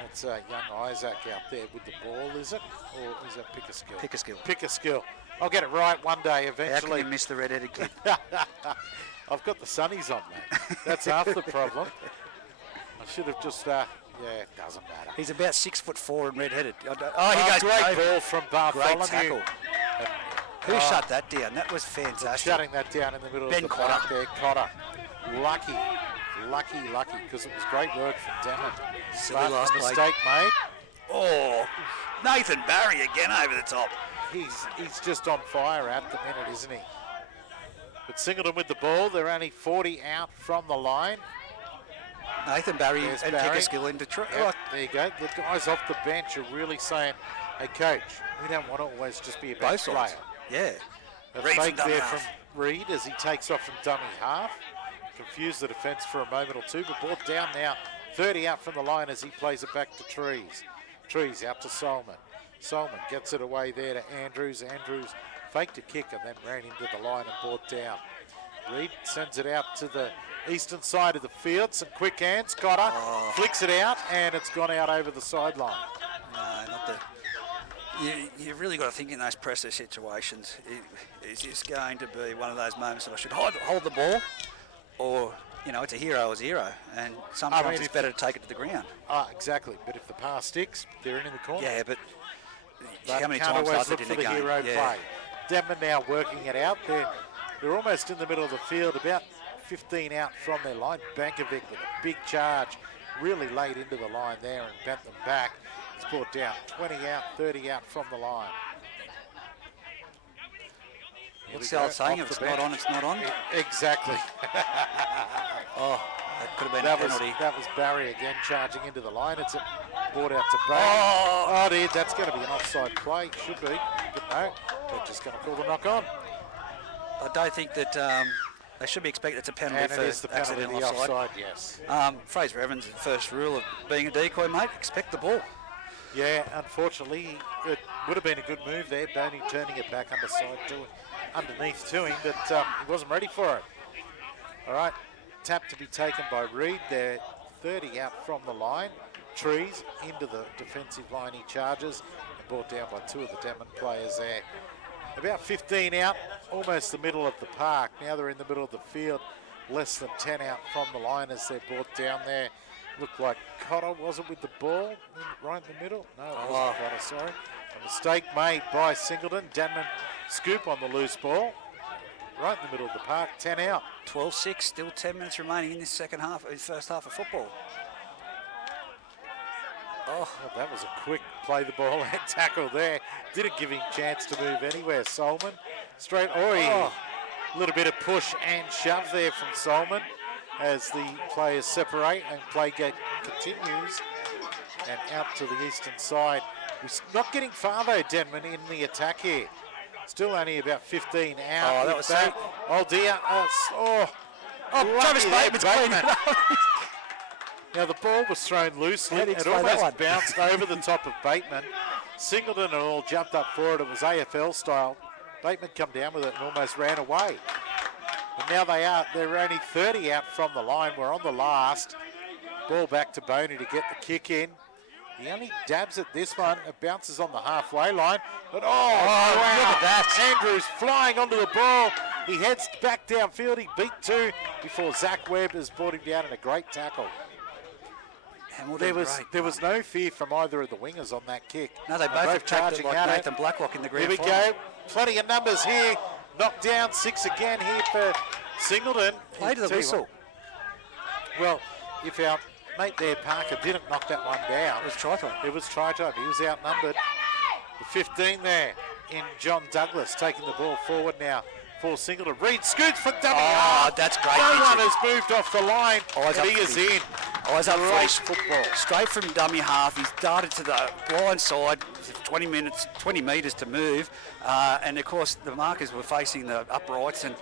That's young Isaac out there with the ball, is it? Or is that Pickersgill? Pickersgill. Pickersgill. I'll get it right one day eventually. How can you miss the red-headed kid? I've got the sunnies on, mate. That's half the problem. I should have just, it doesn't matter. He's about 6'4" and red-headed. Oh, he goes great ball from Bartholomew. Great tackle. Who shut that down? That was fantastic. Shutting that down in the middle Ben of the Cotter. park there. Cotter. Lucky, because it was great work from Denman. Silly But last a play. mistake made. Oh, Nathan Barry again over the top. He's just on fire at the minute, isn't he? But Singleton with the ball. They're only 40 out from the line. Nathan Barry There's and Barry. Pickerskill into Detroit. Yep, there you go. The guys off the bench are really saying, hey, coach, we don't want to always just be a Both bench sides. player. Yeah. A Reed from fake dummy there half. from Reed as he takes off from dummy half. Confused the defence for a moment or two, but brought down now. 30 out from the line as he plays it back to Trees. Trees out to Solomon. Solomon gets it away there to Andrews. Andrews faked a kick and then ran into the line and brought down. Reed sends it out to the eastern side of the field. Some quick hands. Cotter flicks it out and it's gone out over the sideline. No, not the. You've really got to think in those pressure situations. Is this going to be one of those moments that I should hold the ball, or it's a hero or zero, and sometimes it's better to take it to the ground. Exactly. But if the pass sticks, they're in the corner. Yeah, but But how many can't times always does it look in for a the game? hero Yeah. play. Denman now working it out. They're almost in the middle of the field, about 15 out from their line. Bankovic with a big charge, really laid into the line there and bent them back. It's brought down 20 out, 30 out from the line. Here What's we the go, old saying? off If the it's not bench. on, it's not on. Exactly. That could have been That a penalty. was Barry again charging into the line. It's brought out to Barry. Oh. Oh, dear, that's going to be an offside play. Should be. But no, they're just going to call the knock on. I don't think that they should be expecting it's a penalty And for it is the penalty, accidental the offside. offside, yes. Fraser Evans' first rule of being a decoy, mate, expect the ball. Yeah, unfortunately, it would have been a good move there. Boney turning it back underneath to him, but he wasn't ready for it. All right, tap to be taken by Reed. They're 30 out from the line. Trees into the defensive line. He charges and brought down by two of the Denman players there. About 15 out, almost the middle of the park. Now they're in the middle of the field. Less than 10 out from the line as they're brought down there. Looked like Cotter wasn't with the ball right in the middle. No, it wasn't Cotter, sorry. A mistake made by Singleton. Denman scoop on the loose ball. Right in the middle of the park, 10 out. 12-6, still 10 minutes remaining in this first half of football. Oh, that was a quick play the ball and tackle there. Didn't give him a chance to move anywhere. Solomon straight. A little bit of push and shove there from Solomon as the players separate and play continues. And out to the eastern side. We're not getting far though, Denman, in the attack here. Still only about 15 out. Oh, that was so. Oh dear. Travis lucky Bateman's there, cleaned it up. Now the ball was thrown loosely. How do you It explain that almost one? bounced over the top of Bateman. Singleton and all jumped up for it. It was AFL style. Bateman come down with it and almost ran away. But now they're only 30 out from the line. We're on the last. Ball back to Boney to get the kick in. He only dabs at this one. It bounces on the halfway line. But wow. Look at that. Andrews flying onto the ball. He heads back downfield. He beat two before Zach Webb has brought him down in a great tackle. There was no fear from either of the wingers on that kick. No, they both have charging like at it. Nathan Blacklock in the grand Here we final. go. Plenty of numbers here. Knocked down 6 again here for Singleton. Play to the Tell you whistle. what, well, if our mate there, Parker, didn't knock that one down. It was try time. It was try time. He was outnumbered. The 15 there in John Douglas taking the ball forward now for Singleton. Reed scoots for dummy half. That's great. No one Vincent. has moved off the line. Eyes and up he is footy. in. Eyes up Great footy. football. Straight from dummy half. He's darted to the blind side. 20 metres to move. And of course, the markers were facing the uprights. And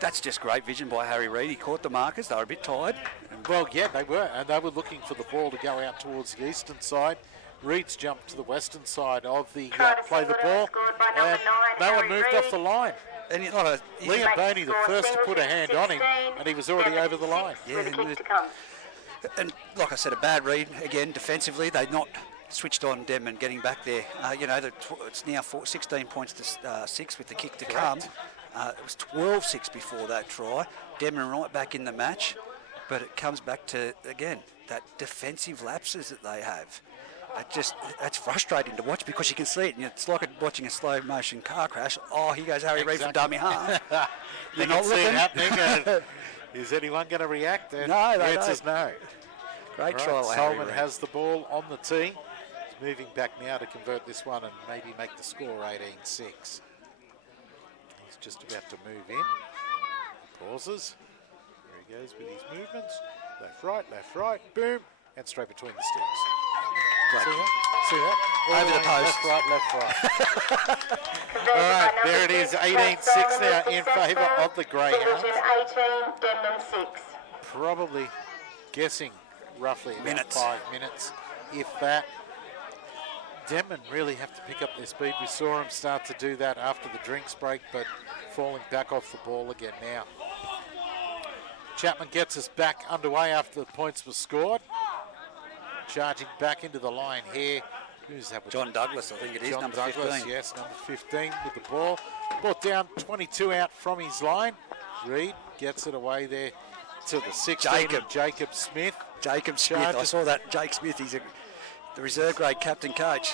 that's just great vision by Harry Reid. He caught the markers. They were a bit tired. Well, yeah, they were. And they were looking for the ball to go out towards the eastern side. Reed's jumped to the western side of the play the ball. And no one moved off the line. And Liam Boney, the first to put a hand on him, and he was already over the line. Yeah, and like I said, a bad read again defensively. They'd not switched on Denman getting back there. It's now 16 points to 6 with the kick to come. It was 12-6 before that try. Denman right back in the match, but it comes back to again that defensive lapses that they have. That's frustrating to watch because you can see it. And it's like watching a slow motion car crash. Oh, here goes Harry Reid from dummy half. You can see it happening. And is anyone going to react? And No, the they answer's no. Great trial. Solomon has the ball on the tee. He's moving back now to convert this one and maybe make the score 18-6. He's just about to move in. He pauses. There he goes with his movements. Left, right, boom, and straight between the sticks. Great. See that? Over the post. Left, right. All right, there it is, 18-6 now in favour of the Greyhounds. Singleton 18, Denman 6. Probably guessing roughly about Minutes. 5 minutes, if that. Denman really have to pick up their speed. We saw him start to do that after the drinks break, but falling back off the ball again now. Chapman gets us back underway after the points were scored. Charging back into the line here. Who's that with John Douglas, I think it is, John number Douglas, 15. yes, number 15 with the ball. Brought down 22 out from his line. Reid gets it away there to the 16. Jacob Smith. Jacob Smith. I saw that. Jake Smith, he's the reserve grade captain coach.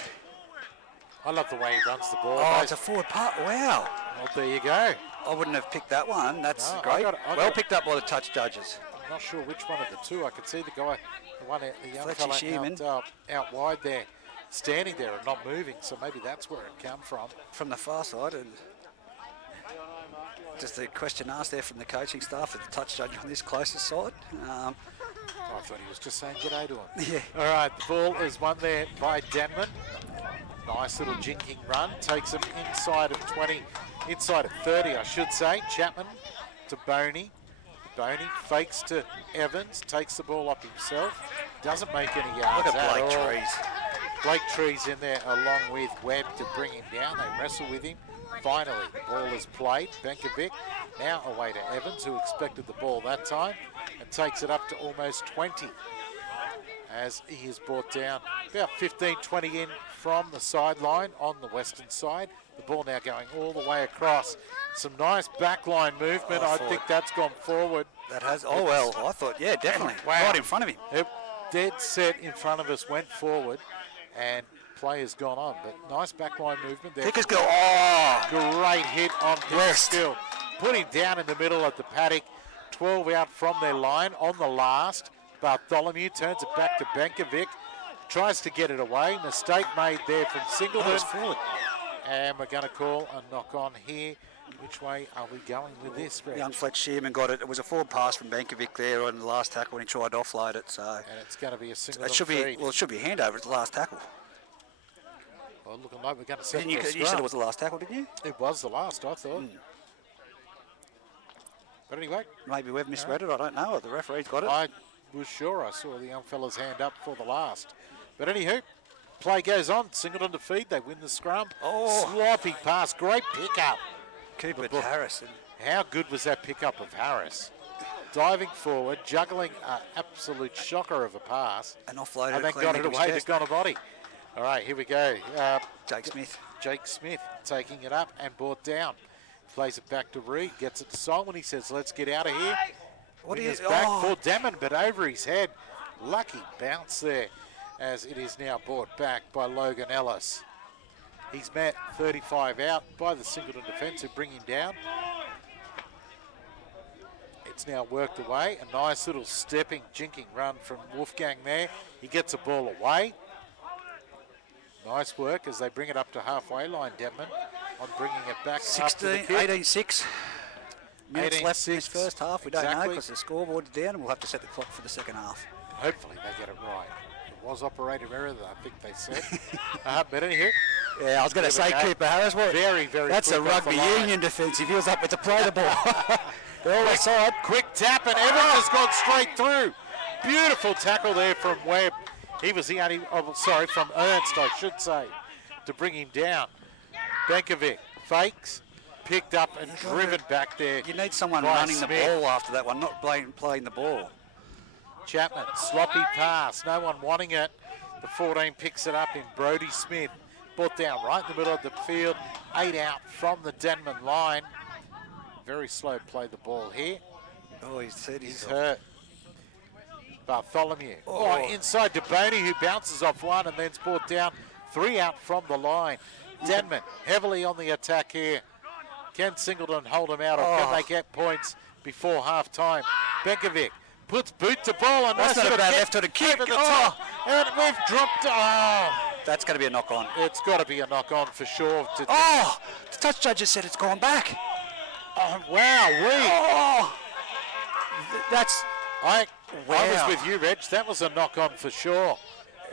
I love the way he runs the ball. Oh, it's a forward part. Wow. Well, there you go. I wouldn't have picked that one. That's No, great. I Well got- picked up by the touch judges. I'm not sure which one of the two. I could see the guy, the young Fletcher fella Shearman. out wide there, standing there and not moving. So maybe that's where it come from. From the far side, and just the question asked there from the coaching staff of the touch judge on this closest side. I thought he was just saying g'day to him. Yeah. All right, the ball is won there by Denman. Nice little jinking run. Takes him inside of 20, inside of 30, I should say. Chapman to Boney. Boney fakes to Evans, takes the ball up himself. Doesn't make any yards Look at Blake all. Trees. Blake Trees in there along with Webb to bring him down. They wrestle with him. Finally, the ball is played. Benkovic now away to Evans, who expected the ball that time, and takes it up to almost 20 as he is brought down about 15, 20 in from the sideline on the western side. The ball now going all the way across. Some nice backline movement. I think that's gone forward. That has. Oh well, I thought, yeah, definitely. Wow. Right in front of him. It dead set in front of us, went forward, and play has gone on. But nice backline movement there. Pickersgill. Oh, Great hit on West. Pickersgill. Put him down in the middle of the paddock. 12 out from their line on the last. Bartholomew turns it back to Benkovic. Tries to get it away. Mistake made there from Singleton. forward. And we're going to call a knock on here. Which way are we going with this, Greg? Young Fletch Shearman got it. It was a forward pass from Benkovic there on the last tackle when he tried to offload it. So And it's going to be a Singleton it should be. feed. Well, it should be a handover. It's the last tackle. Well, looking like we're going to set Didn't you, for a you said scrum. it was the last tackle, didn't you? It was the last, I thought. But anyway, Maybe we've misread it. I don't know. The referee's got it. I was sure I saw the young fella's hand up for the last. But anywho, play goes on. Singleton to feed. They win the scrum. Oh. Sloppy pass. Great pickup. Cooper ball. Harrison. How good was that pickup of Harris? Diving forward, juggling an absolute shocker of a pass. And offloaded And then cleanly got it to his away to chest. Gonabody. All right, here we go. Jake Smith. Jake Smith taking it up and brought down. Plays it back to Reid, gets it to Solomon. He says, let's get out of here. What do you? Wingers back Oh, for Denman, but over his head. Lucky bounce there as it is now brought back by Logan Ellis. He's met 35 out by the Singleton defence who bring him down. It's now worked away. A nice little stepping, jinking run from Wolfgang there. He gets the ball away. Nice work as they bring it up to halfway line, Denman, on bringing it back up to the 16, kick. 18-6. Minutes left in this 18-6. first half. We don't know Exactly. because the scoreboard's down and we'll have to set the clock for the second half. Hopefully they get it right. It was operator error, that I think they said. But anyway, Yeah, I was going to There we say go. Cooper Harris. Well, very, very that's a quick off the rugby line. union defence. If he was up with to play the ball. They're all aside. Quick tap, and Evans has gone straight through. Beautiful tackle there from Webb. He was the only, from Ernst, I should say, to bring him down. Benkovic fakes, picked up and driven back there. You need someone by running Smith. the ball after that one, not playing the ball. Chapman, sloppy pass, no one wanting it. The 14 picks it up in Brodie Smith. Brought down right in the middle of the field. 8 out from the Denman line. Very slow play the ball here. Oh, he's hurt He's himself. hurt. Bartholomew. Oh, inside to Boney, who bounces off one and then's brought down 3 out from the line. Denman heavily on the attack here. Can Singleton hold him out, or can they get points before half-time? Benkovic puts boot to ball, and that's not a bad left-footed kick. Over the top, and we've dropped. That's going to be a knock-on. It's got to be a knock-on for sure. The touch judge has said it's gone back. Oh, wow, That's... I was with you, Reg. That was a knock-on for sure.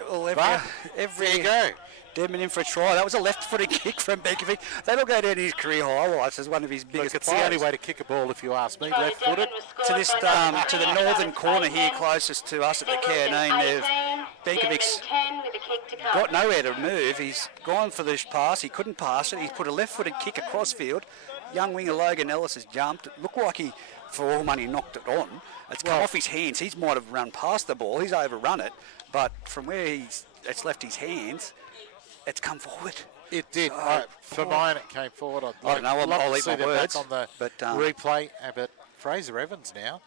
Well, there you go. Denman in for a try. That was a left-footed kick from Benkovic. That'll go down his career highlights as one of his biggest It's players. the only way to kick a ball, if you ask me, left-footed. To the northern corner here, closest to us at the canteen, Benkovic's got nowhere to move. He's gone for this pass. He couldn't pass it. He's put a left-footed kick across field. Young winger Logan Ellis has jumped. It looked like he, for all money, knocked it on. It's come off his hands. He might have run past the ball. He's overrun it. But from where it's left his hands, it's come forward. It did. For mine, it came forward. I don't know. I'll eat my words. On the replay. But Fraser Evans now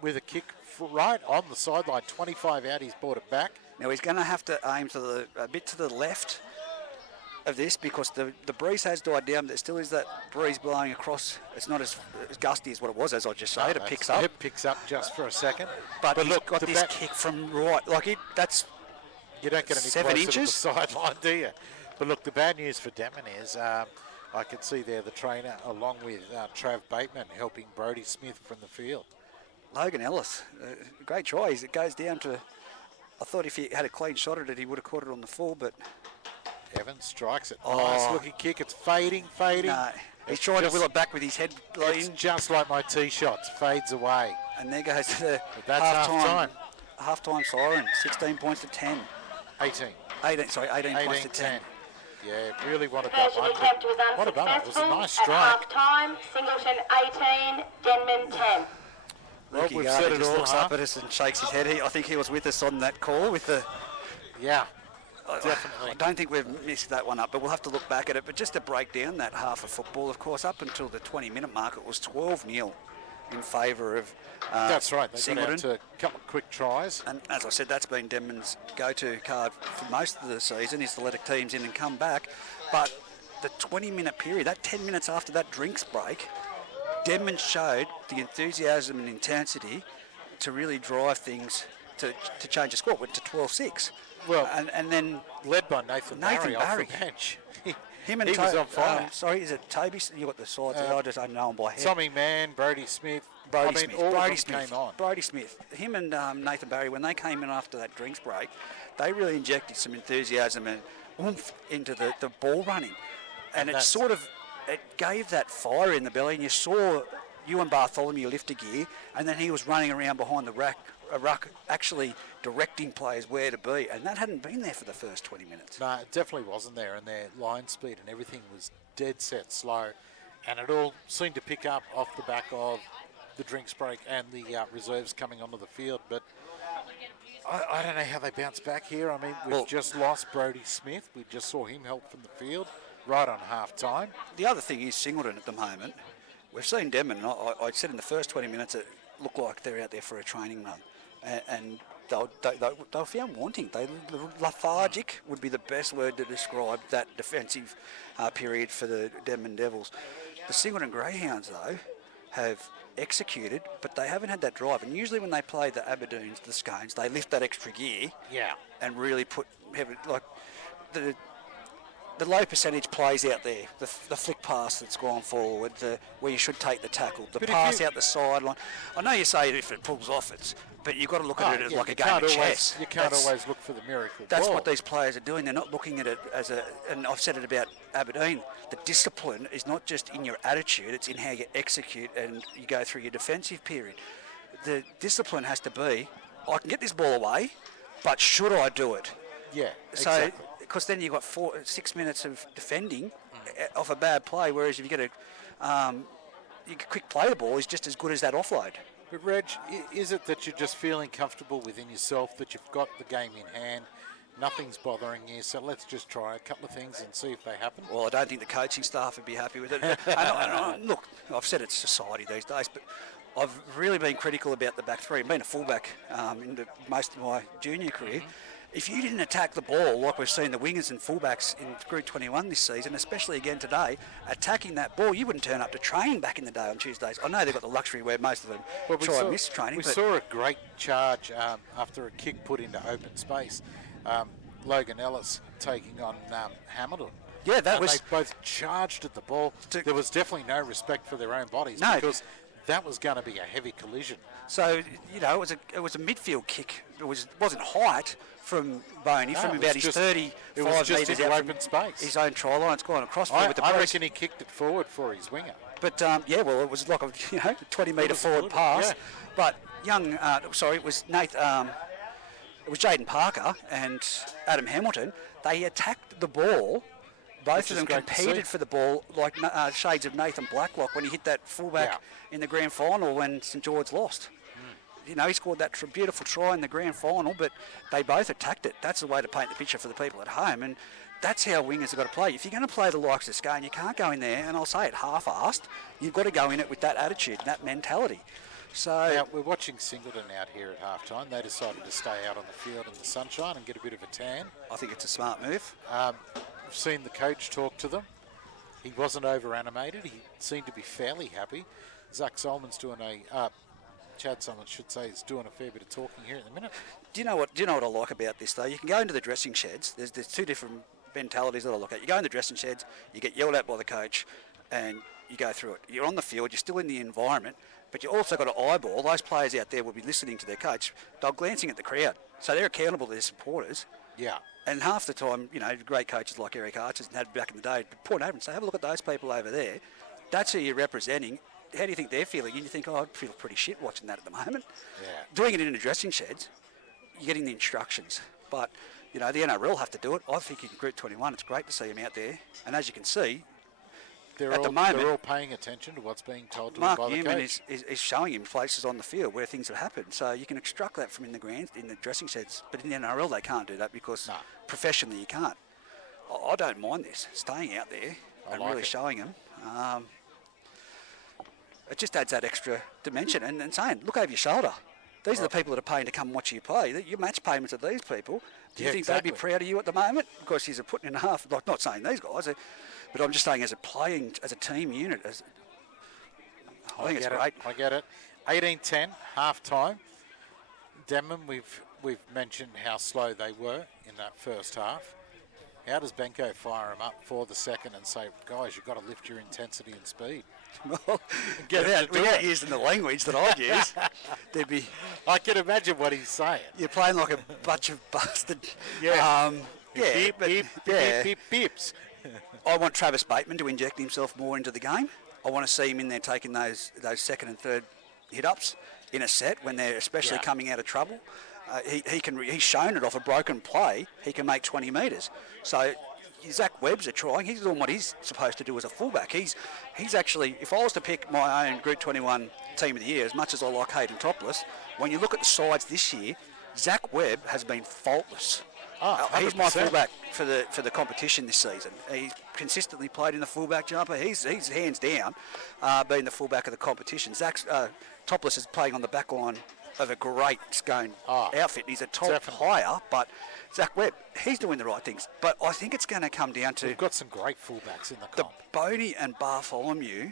with a kick right on the sideline. 25 out. He's brought it back. Now he's going to have to aim to a bit to the left of this, because the breeze has died down. There still is that breeze blowing across. It's not as gusty as what it was, as I just said. It picks up. It picks up just for a second. But look, got this kick from right. That's... You don't get any 7 closer inches to the sideline, do you? But look, the bad news for Denman is I can see there the trainer, along with Trav Bateman, helping Brodie Smith from the field. Logan Ellis, great try. It goes down to... I thought if he had a clean shot at it, he would have caught it on the full, but... Evans strikes it. Nice looking kick. It's fading. No, he's trying to will it back with his head lean. It's just like my tee shots. Fades away. And there goes the half-time. Half-time siren. 16 points to 10. 18 points to 10. Yeah, really wanted that one. What about it? It was a nice strike. Half-time, Singleton 18, Denman 10. Well, we've said it all, looks up at us and shakes his head. I think he was with us on that call with the... Yeah, definitely. I don't think we've missed that one up, but we'll have to look back at it. But just to break down that half of football, of course, up until the 20-minute mark, it was 12-0 in favour of That's right. They Singleton. got out to a couple of quick tries. And as I said, that's been Denman's go-to card for most of the season, is to let teams in and come back. But the 20-minute period, that 10 minutes after that drinks break, Denman showed the enthusiasm and intensity to really drive things to change the score. It went to 12-6. Well, and then led by Nathan Barry off the bench. He was on fire. Sorry, is it Toby? You got the sides there. I just don't know him by head. Tommy Mann, Brodie Smith. All of them came on. Brodie Smith. Him and Nathan Barry, when they came in after that drinks break, they really injected some enthusiasm and oomph into the ball running. And it sort of, it gave that fire in the belly, and you saw Ewan Bartholomew lift a gear, and then he was running around behind the ruck, actually directing players where to be, and that hadn't been there for the first 20 minutes. No, it definitely wasn't there, and their line speed and everything was dead set slow, and it all seemed to pick up off the back of the drinks break and the reserves coming onto the field. But I don't know how they bounce back here. I mean, we've just lost Brodie Smith. We just saw him help from the field right on half-time. The other thing is Singleton at the moment. We've seen Denman. I said in the first 20 minutes it looked like they're out there for a training run, and they were found wanting. Lethargic would be the best word to describe that defensive period for the Denman Devils. The Singleton Greyhounds, though, have executed, but they haven't had that drive. And usually when they play the Aberdoons, the Scones, they lift that extra gear and really have it, like the low percentage plays out there, the flick pass that's gone forward, where you should take the tackle, the pass out the sideline. I know you say if it pulls off, but you've got to look at it as like a game of chess. You can't always look for the miracle. That's what these players are doing. They're not looking at it as and I've said it about Aberdeen, the discipline is not just in your attitude, it's in how you execute and you go through your defensive period. The discipline has to be, I can get this ball away, but should I do it? Yeah, exactly. So, because then you've got 6 minutes of defending off a bad play, whereas if you get you quick play the ball is just as good as that offload. But Reg, is it that you're just feeling comfortable within yourself, that you've got the game in hand, nothing's bothering you, so let's just try a couple of things and see if they happen? Well, I don't think the coaching staff would be happy with it. Look, I've said it's society these days, but I've really been critical about the back three. I've been a fullback in most of my junior career. If you didn't attack the ball like we've seen the wingers and fullbacks in Group 21 this season, especially again today, attacking that ball, you wouldn't turn up to training back in the day on Tuesdays. I know they've got the luxury where most of them try and miss training. We saw a great charge after a kick put into open space. Logan Ellis taking on Hamilton. Yeah, that was... They both charged at the ball. There was definitely no respect for their own bodies because that was going to be a heavy collision. So, you know, it was a midfield kick. It wasn't height from Boney, from about his 35 metres out open space. His own try line. It's gone across with the I press. reckon he kicked it forward for his winger. But, it was like a 20-metre forward pass. Yeah. But it was it was Jaden Parker and Adam Hamilton. They attacked the ball. Both of them competed for the ball like shades of Nathan Blacklock when he hit that fullback in the grand final when St George lost. You know, he scored that beautiful try in the grand final, but they both attacked it. That's the way to paint the picture for the people at home, and that's how wingers have got to play. If you're going to play the likes of Skane, you can't go in there, and I'll say it half-assed, you've got to go in it with that attitude and that mentality. So now, we're watching Singleton out here at halftime. They decided to stay out on the field in the sunshine and get a bit of a tan. I think it's a smart move. We've seen the coach talk to them. He wasn't over-animated. He seemed to be fairly happy. Chad Solomons should say, is doing a fair bit of talking here in a minute. Do you know what I like about this though? You can go into the dressing sheds. There's two different mentalities that I look at. You go in the dressing sheds, you get yelled at by the coach, and you go through it. You're on the field, you're still in the environment, but you also got to eyeball. Those players out there will be listening to their coach. They're glancing at the crowd, so they're accountable to their supporters. Yeah. And half the time, you know, great coaches like Eric Archer had back in the day point over and say, have a look at those people over there. That's who you're representing. How do you think they're feeling? And you think, I feel pretty shit watching that at the moment. Yeah. Doing it in the dressing sheds, you're getting the instructions. But, you know, the NRL have to do it. I think in Group 21, it's great to see them out there. And as you can see, they're all paying attention to what's being told to them by the coach. Mark Newman is showing him places on the field where things have happened. So you can extract that from in the dressing sheds. But in the NRL, they can't do that because professionally you can't. I don't mind this, staying out there and really showing them. It just adds that extra dimension and saying, look over your shoulder. These are the people that are paying to come watch you play. Your match payments are these people. Do you think they'd be proud of you at the moment? Because you're putting in half, like not saying these guys, but I'm just saying as a team unit. I think it's great. I get it. 18-10, half time. Denman, we've mentioned how slow they were in that first half. How does Benko fire them up for the second and say, guys, you've got to lift your intensity and speed? Well, without using the language that I'd use, there'd be... I can imagine what he's saying. You're playing like a bunch of bastard... Beeps. I want Travis Bateman to inject himself more into the game. I want to see him in there taking those second and third hit-ups in a set when they're especially coming out of trouble. He's shown it off a broken play. He can make 20 metres. So Zach Webb's a trying. He's doing what he's supposed to do as a fullback. He's actually, if I was to pick my own Group 21 Team of the Year, as much as I like Hayden Topless, when you look at the sides this year, Zach Webb has been faultless. He's my fullback for the competition this season. He's consistently played in the fullback jumper. He's hands down been the fullback of the competition. Zach Topless is playing on the back line of a great Scone outfit. He's a top player, but Zach Webb, he's doing the right things. But I think it's going to come down to... We've got some great fullbacks in the comp. The Boney and Bartholomew,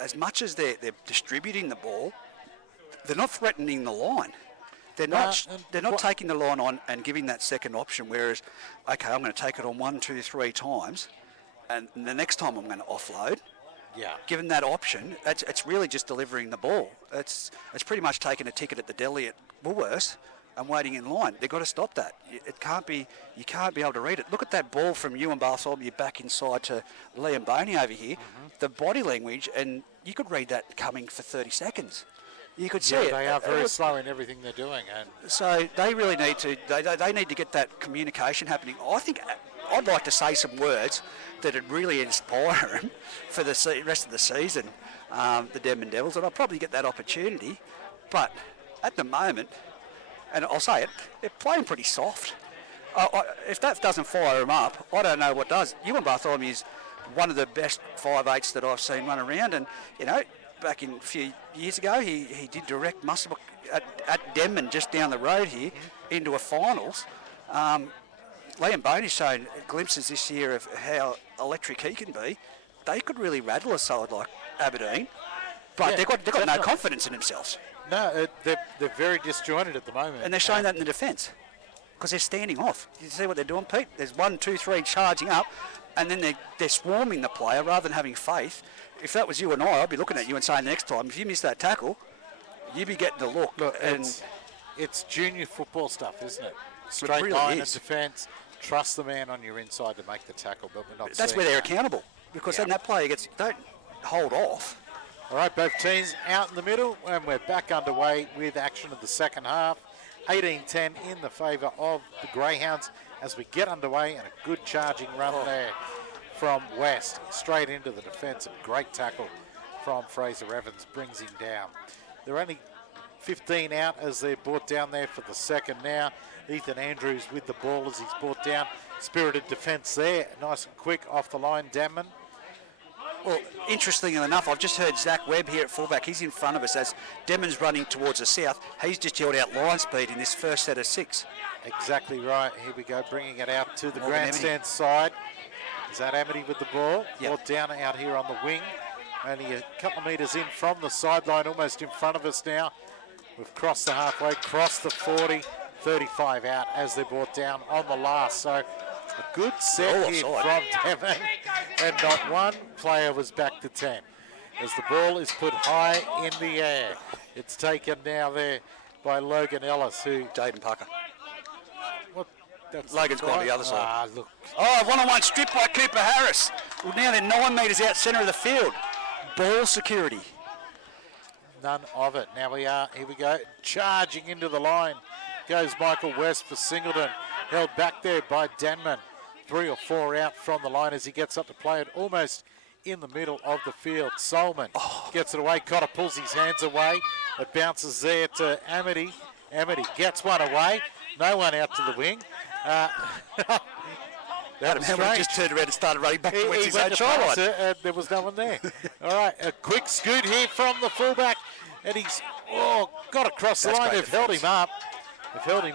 as much as they're distributing the ball, they're not threatening the line. They're not taking the line on and giving that second option, whereas, okay, I'm going to take it on 1, 2, 3 times, and the next time I'm going to offload. Yeah. Given that option, it's really just delivering the ball. It's pretty much taking a ticket at the deli at Woolworths and waiting in line. They've got to stop that. It can't be. You can't be able to read it. Look at that ball from you and Bartholomew back inside to Liam Boney over here. Mm-hmm. The body language, and you could read that coming for 30 seconds. You could see it. They are very slow in everything they're doing, and so they really need to. They need to get that communication happening. I think I'd like to say some words that would really inspire them for the rest of the season, the Denman Devils, and I'll probably get that opportunity. But at the moment, and I'll say it, they're playing pretty soft. If that doesn't fire them up, I don't know what does. Ewan Bartholomew is one of the best 5'8" that I've seen run around, and you know, back in a few years ago. He did direct muscle at Denman just down the road here into a finals. Liam Boney's shown glimpses this year of how electric he can be. They could really rattle a side like Aberdeen, but they've got no confidence in themselves. No, they're very disjointed at the moment. And they're showing that in the defence because they're standing off. You see what they're doing, Pete? There's 1, 2, 3 charging up, and then they're swarming the player rather than having faith. If that was you and I'd be looking at you and saying the next time, if you miss that tackle, you'd be getting the look. Look, and it's junior football stuff, isn't it? Straight really line is. of defence, trust the man on your inside to make the tackle, but we're not that's seeing where they're that. accountable because then that player don't hold off. All right, both teams out in the middle, and we're back underway with action of the second half. 18-10 in the favour of the Greyhounds as we get underway, and a good charging run there from West. Straight into the defence. A great tackle from Fraser Evans brings him down. They're only 15 out as they're brought down there for the second now. Ethan Andrews with the ball as he's brought down. Spirited defence there. Nice and quick off the line, Denman. Well, interestingly enough, I've just heard Zach Webb here at fullback. He's in front of us as Denman's running towards the south. He's just held out line speed in this first set of 6. Exactly right. Here we go, bringing it out to the Morgan grandstand side. Is that Amity with the ball? Yep. Ball down out here on the wing. Only a couple of metres in from the sideline, almost in front of us now. We've crossed the halfway, crossed the 40, 35 out as they're brought down on the last. So a good set here from Denman, and not one player was back to 10. As the ball is put high in the air. It's taken now there by Logan Ellis, who... Jaden Parker. What? That's Logan's gone to the other side. Ah, look. Oh, one-on-one strip by Cooper Harris. Well, now they're 9 metres out centre of the field. Ball security. None of it. Now here we go, charging into the line. Goes Michael West for Singleton. Held back there by Denman. 3 or 4 out from the line as he gets up to play it almost in the middle of the field. Solman gets it away. Cotter pulls his hands away. It bounces there to Amity. Amity gets one away. No one out to the wing. That was strange. Just turned around and started running back towards his went own to try pass line. it, and there was no one there. All right, a quick scoot here from the fullback, and he's got across the line. They've held him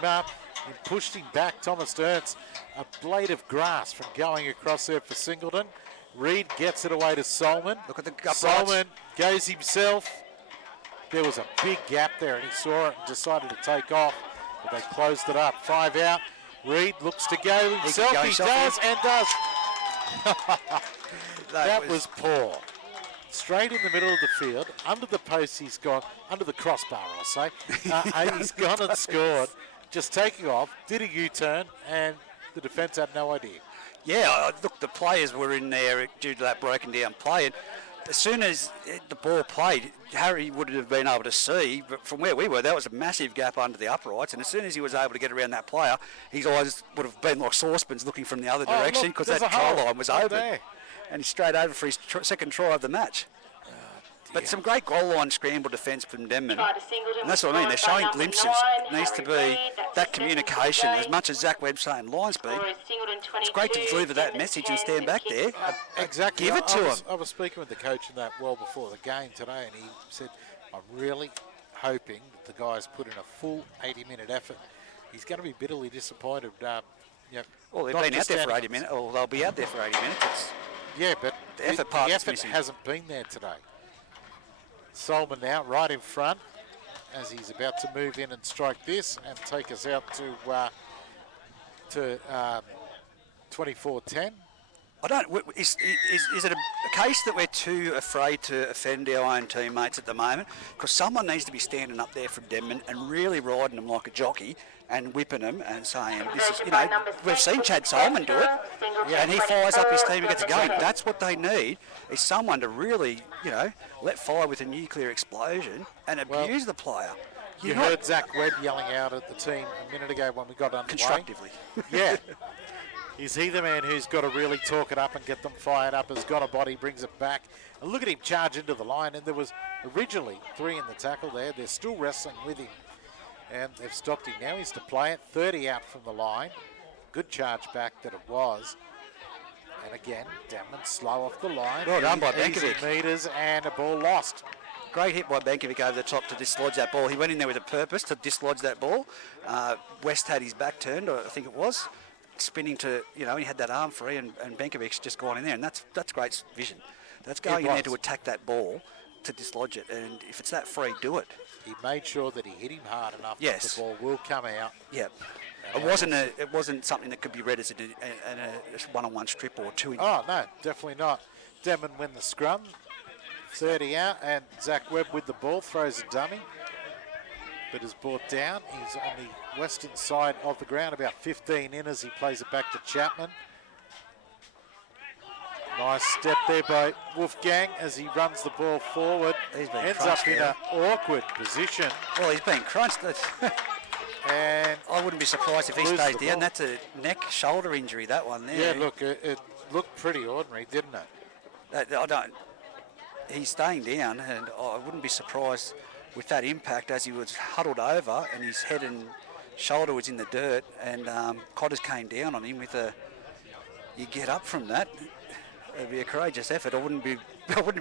up. And pushed him back. Thomas Ernst, a blade of grass from going across there for Singleton. Reed gets it away to Solman. Look at the uprights. Solman goes himself. There was a big gap there, and he saw it and decided to take off, but they closed it up. 5 out. Reed looks to go himself. He does and does. That was poor. Straight in the middle of the field, under the post he's gone, under the crossbar I'll say, he's gone and scored, just taking off, did a U-turn, and the defence had no idea. Yeah, look, the players were in there due to that broken down play, and as soon as the ball played, Harry would have been able to see, but from where we were, that was a massive gap under the uprights, and as soon as he was able to get around that player, his eyes would have been like saucepans looking from the other direction because that try line was open. There. And he's straight over for his second try of the match. But some great goal line scramble defence from Denman. And that's what I mean, they're showing glimpses. It needs to be that communication, as much as Zach Webb's saying line speed. It's great to deliver that message and stand back there. Exactly. Give it to him. I was speaking with the coach in that well before the game today, and he said, I'm really hoping that the guys put in a full 80-minute effort. He's going to be bitterly disappointed. Well, they've been out there for 80 minutes, or they'll be out there for 80 minutes. Yeah, but the effort part hasn't been there today. Solman now right in front as he's about to move in and strike this and take us out to 24-10. I don't. Is it a case that we're too afraid to offend our own teammates at the moment? Because someone needs to be standing up there from Denman and really riding them like a jockey and whipping them and saying, "This is." We've seen Chad Solman do it, and he fires up his team and gets a game. That's what they need: is someone to really, let fire with a nuclear explosion and abuse the player. You heard Zach Webb yelling out at the team a minute ago when we got underway. Constructively. Yeah. Is he the man who's got to really talk it up and get them fired up, has got a body, brings it back. And look at him charge into the line, and there was originally 3 in the tackle there. They're still wrestling with him, and they've stopped him. Now he's to play it, 30 out from the line. Good charge back that it was. And again, Denman slow off the line. Well done by Easy Benkovic. meters and a ball lost. great hit by Benkovic over the top to dislodge that ball. He went in there with a purpose to dislodge that ball. West had his back turned, I think it was, spinning to, he had that arm free, and Benkovic's just gone in there, and that's great vision. That's going in there to attack that ball, to dislodge it, and if it's that free, do it. He made sure that he hit him hard enough yes. that the ball will come out. Yep. It wasn't something that could be read as a one-on-one strip or two. Oh, no, definitely not. Denman win the scrum, 30 out, and Zach Webb with the ball, throws a dummy, but is brought down. He's on the western side of the ground, about 15 in as he plays it back to Chapman. Nice step there by Wolfgang as he runs the ball forward. Ends up in an awkward position. Well, he's been crunched. And I wouldn't be surprised if he stays down. That's a neck-shoulder injury, that one there. Yeah, look, it looked pretty ordinary, didn't it? He's staying down, and I wouldn't be surprised with that impact as he was huddled over and his head and shoulder was in the dirt, and Cotters came down on him with you get up from that. It'd be a courageous effort. I wouldn't be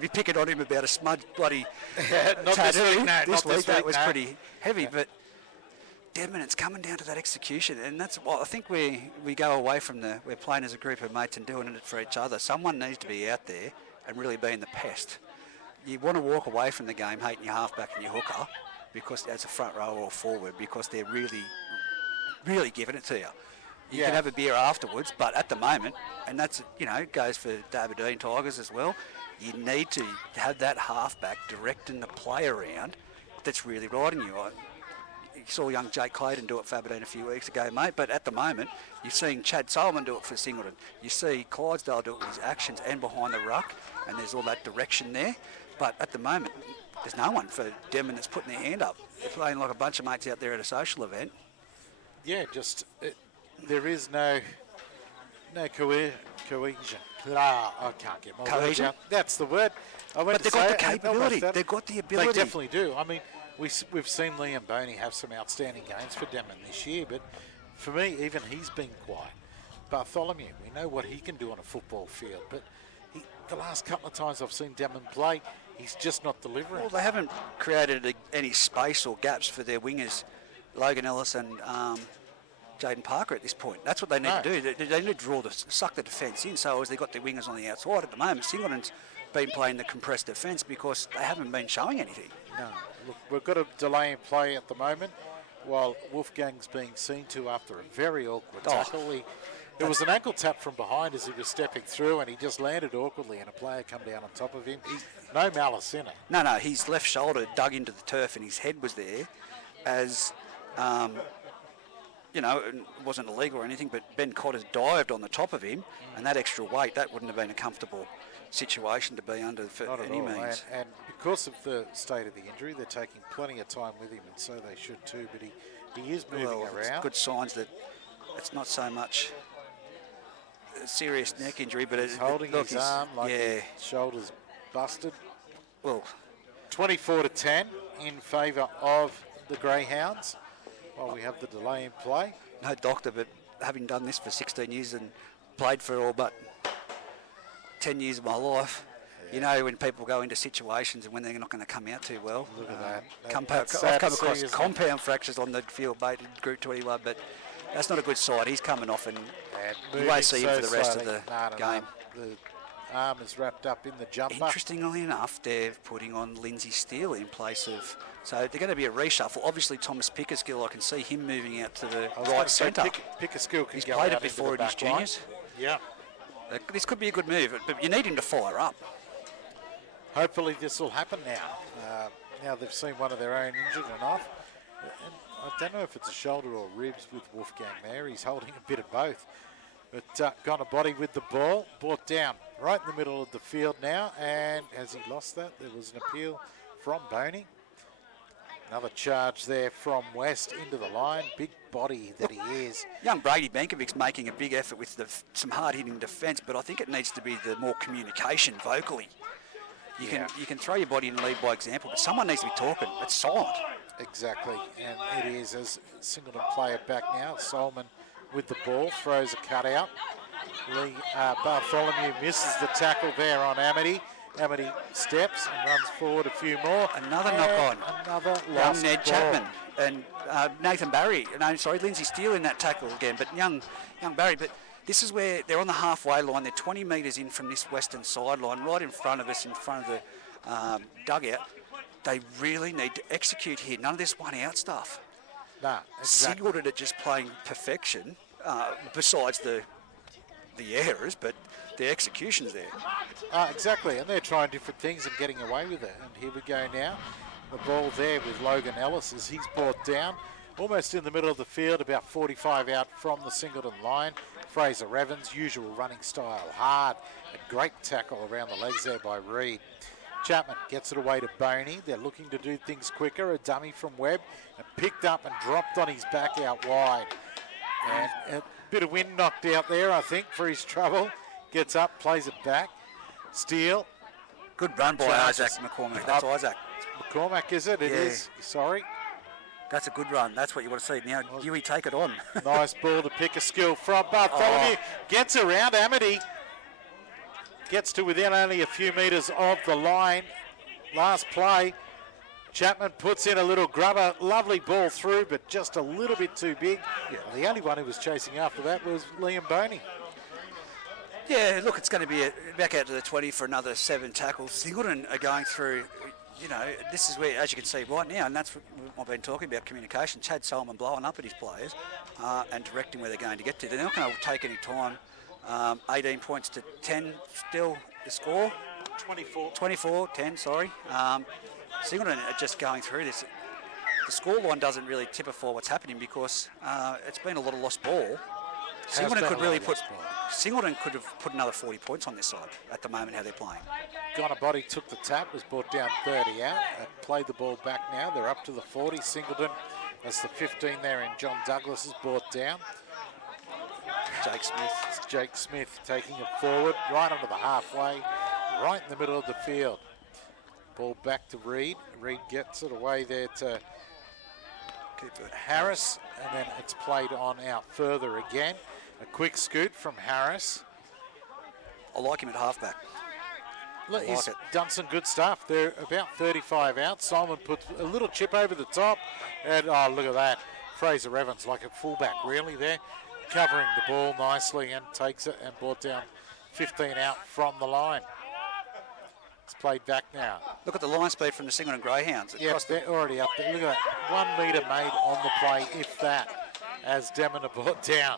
picking on him about a smudged bloody tattoo. This week that was pretty heavy, but Denman, it's coming down to that execution, and that's what I think we go away from we're playing as a group of mates and doing it for each other. Someone needs to be out there and really being the pest. You want to walk away from the game hating your halfback and your hooker because as a front row or forward, because they're really, really giving it to you. You can have a beer afterwards, but at the moment, and that's, it goes for the Aberdeen Tigers as well, you need to have that halfback directing the play around that's really riding you. You saw young Jake Clayton do it for Aberdeen a few weeks ago, mate, but at the moment, you're seeing Chad Solomon do it for Singleton. You see Clydesdale do it with his actions and behind the ruck, and there's all that direction there. But at the moment, there's no one for Denman that's putting their hand up. They're playing like a bunch of mates out there at a social event. Yeah, there is no cohesion. I can't get my words out. That's the word. But they've got the capability. They've got the ability. They definitely do. I mean, we've seen Liam Boney have some outstanding games for Denman this year, but for me, even he's been quiet. Bartholomew, we know what he can do on a football field, but the last couple of times I've seen Denman play, he's just not delivering. Well, they haven't created any space or gaps for their wingers, Logan Ellis and Jaden Parker at this point. That's what they need to do. They need to suck the defence in, so as they've got their wingers on the outside at the moment. Singleton's been playing the compressed defence because they haven't been showing anything. No, look, we've got a delay in play at the moment while Wolfgang's being seen to after a very awkward tackle. There was an ankle tap from behind as he was stepping through, and he just landed awkwardly, and a player come down on top of him. No malice in it. No, his left shoulder dug into the turf, and his head was there as, it wasn't illegal or anything, but Ben Cotters dived on the top of him, and that extra weight, that wouldn't have been a comfortable situation to be under for any means. And because of the state of the injury, they're taking plenty of time with him, and so they should too, but he is moving around. It's good signs that it's not so much a serious neck injury, but he's holding his arm like his shoulder's busted. Well, 24-10 in favour of the Greyhounds while we have the delay in play. No doctor, but having done this for 16 years and played for all but 10 years of my life, when people go into situations and when they're not going to come out too well. Look at that. I've come across compound fractures on the field, mate, in Group 21, but that's not a good side. He's coming off and you won't see him for the rest of the game. The arm is wrapped up in the jumper. Interestingly enough, they're putting on Lindsay Steele in place of... So they're going to be a reshuffle. Obviously, Thomas Pickersgill, I can see him moving out to the right centre. Pickersgill can He's go played out it before into in his juniors. Yeah. This could be a good move, but you need him to fire up. Hopefully this will happen now. Now they've seen one of their own injured and off. And I don't know if it's a shoulder or ribs with Wolfgang there. He's holding a bit of both. But gone a body with the ball, brought down right in the middle of the field now. And has he lost that? There was an appeal from Boney. Another charge there from West into the line. Big body that he is. Young Brady Benkovic's making a big effort with some hard-hitting defence, but I think it needs to be the more communication vocally. You can throw your body in and lead by example, but someone needs to be talking. It's silent. Exactly, and it is as Singleton play it back now. Solomon with the ball, throws a cutout. Bartholomew misses the tackle there on Amity. Amity steps and runs forward a few more. Another knock on. Another Young lost Ned ball. Chapman and Nathan Barry. No, sorry, Lindsay Steele in that tackle again, but young Barry. But this is where they're on the halfway line. They're 20 metres in from this western sideline, right in front of us, in front of the dugout. They really need to execute here. None of this one-out stuff. No, exactly. Singleton are just playing perfection, besides the errors, but the execution's there. Exactly, and they're trying different things and getting away with it. And here we go now. The ball there with Logan Ellis as he's brought down, almost in the middle of the field, about 45 out from the Singleton line. Fraser Evans, usual running style, hard, a great tackle around the legs there by Reed. Chapman gets it away to Boney. They're looking to do things quicker. A dummy from Webb, and picked up and dropped on his back out wide. And a bit of wind knocked out there, I think, for his trouble. Gets up, plays it back. Steele. Good run by Isaac McCormack. That's Isaac. McCormack, is it? It Yeah. is. Sorry. That's a good run. That's what you want to see. Now, Dewey, take it on. Nice ball to pick a skill from Bartholomew. Gets around Amity. Gets to within only a few metres of the line. Last play. Chapman puts in a little grubber. Lovely ball through, but just a little bit too big. Yeah. The only one who was chasing after that was Liam Boney. Yeah, look, it's going to be back out to the 20 for another 7 tackles. Singleton are going through, you know, this is where, as you can see right now, and that's what I've been talking about, communication. Chad Solomon blowing up at his players and directing where they're going to get to. They're not going to take any time. 18 points to 10 still the score. 24-10, sorry. Singleton are just going through this. The scoreline doesn't really typify what's happening because it's been a lot of lost ball. Singleton could have put another 40 points on this side at the moment how they're playing. Gonabody took the tap, was brought down 30 out, played the ball back now. They're up to the 40. Singleton, that's the 15 there, and John Douglas is brought down. Jake Smith taking it forward, right onto the halfway, right in the middle of the field. Ball back to Reed. Reed gets it away there to Harris, and then it's played on out further again. A quick scoot from Harris. I like him at halfback. Look, he's done some good stuff. They're about 35 out. Simon puts a little chip over the top, and oh, look at that. Fraser Evans like a fullback really there, covering the ball nicely and takes it and brought down 15 out from the line. It's played back now. Look at the line speed from the Singleton Greyhounds. Yep, they're already up there. Look at that. 1 metre made on the play, if that, as Denman are brought down.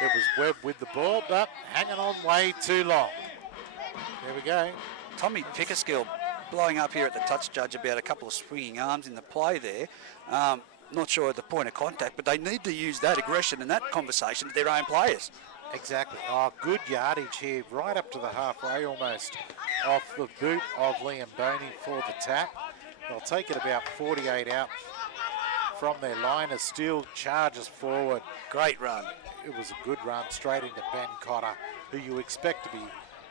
It was Webb with the ball, but hanging on way too long. There we go. Tommy Pickerskill blowing up here at the touch judge about a couple of swinging arms in the play there. Not sure at the point of contact, but they need to use that aggression and that conversation to their own players. Exactly. Oh, good yardage here, right up to the halfway almost, off the boot of Liam Boney for the tap. They'll take it about 48 out from their line as Steele charges forward. Great run. It was a good run straight into Ben Cotter, who you expect to be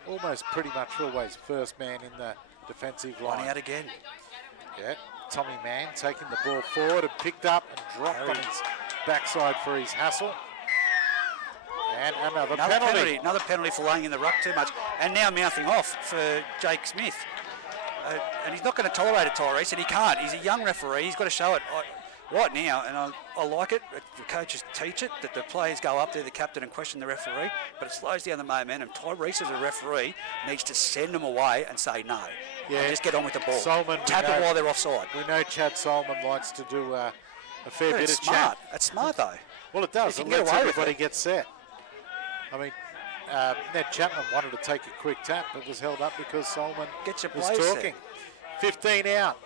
almost pretty much always first man in the defensive line. One out again. Yeah, Tommy Mann taking the ball forward and picked up and dropped on his backside for his hassle. And another penalty. Another penalty for laying in the ruck too much. And now mouthing off for Jake Smith. And he's not going to tolerate it, Tyrese, and he can't. He's a young referee. He's got to show it right now. And I like it. The coaches teach it, that the players go up there, the captain, and question the referee. But it slows down the momentum. Tyrese, as a referee, needs to send them away and say no. Yeah. And just get on with the ball. Solomon, tap it while they're offside. We know Chad Solomon likes to do a fair bit of smart. chat. It's smart, though. Well, it does. It lets everybody get set. I mean, Ned Chapman wanted to take a quick tap, but was held up because Solomon was talking. 15 out.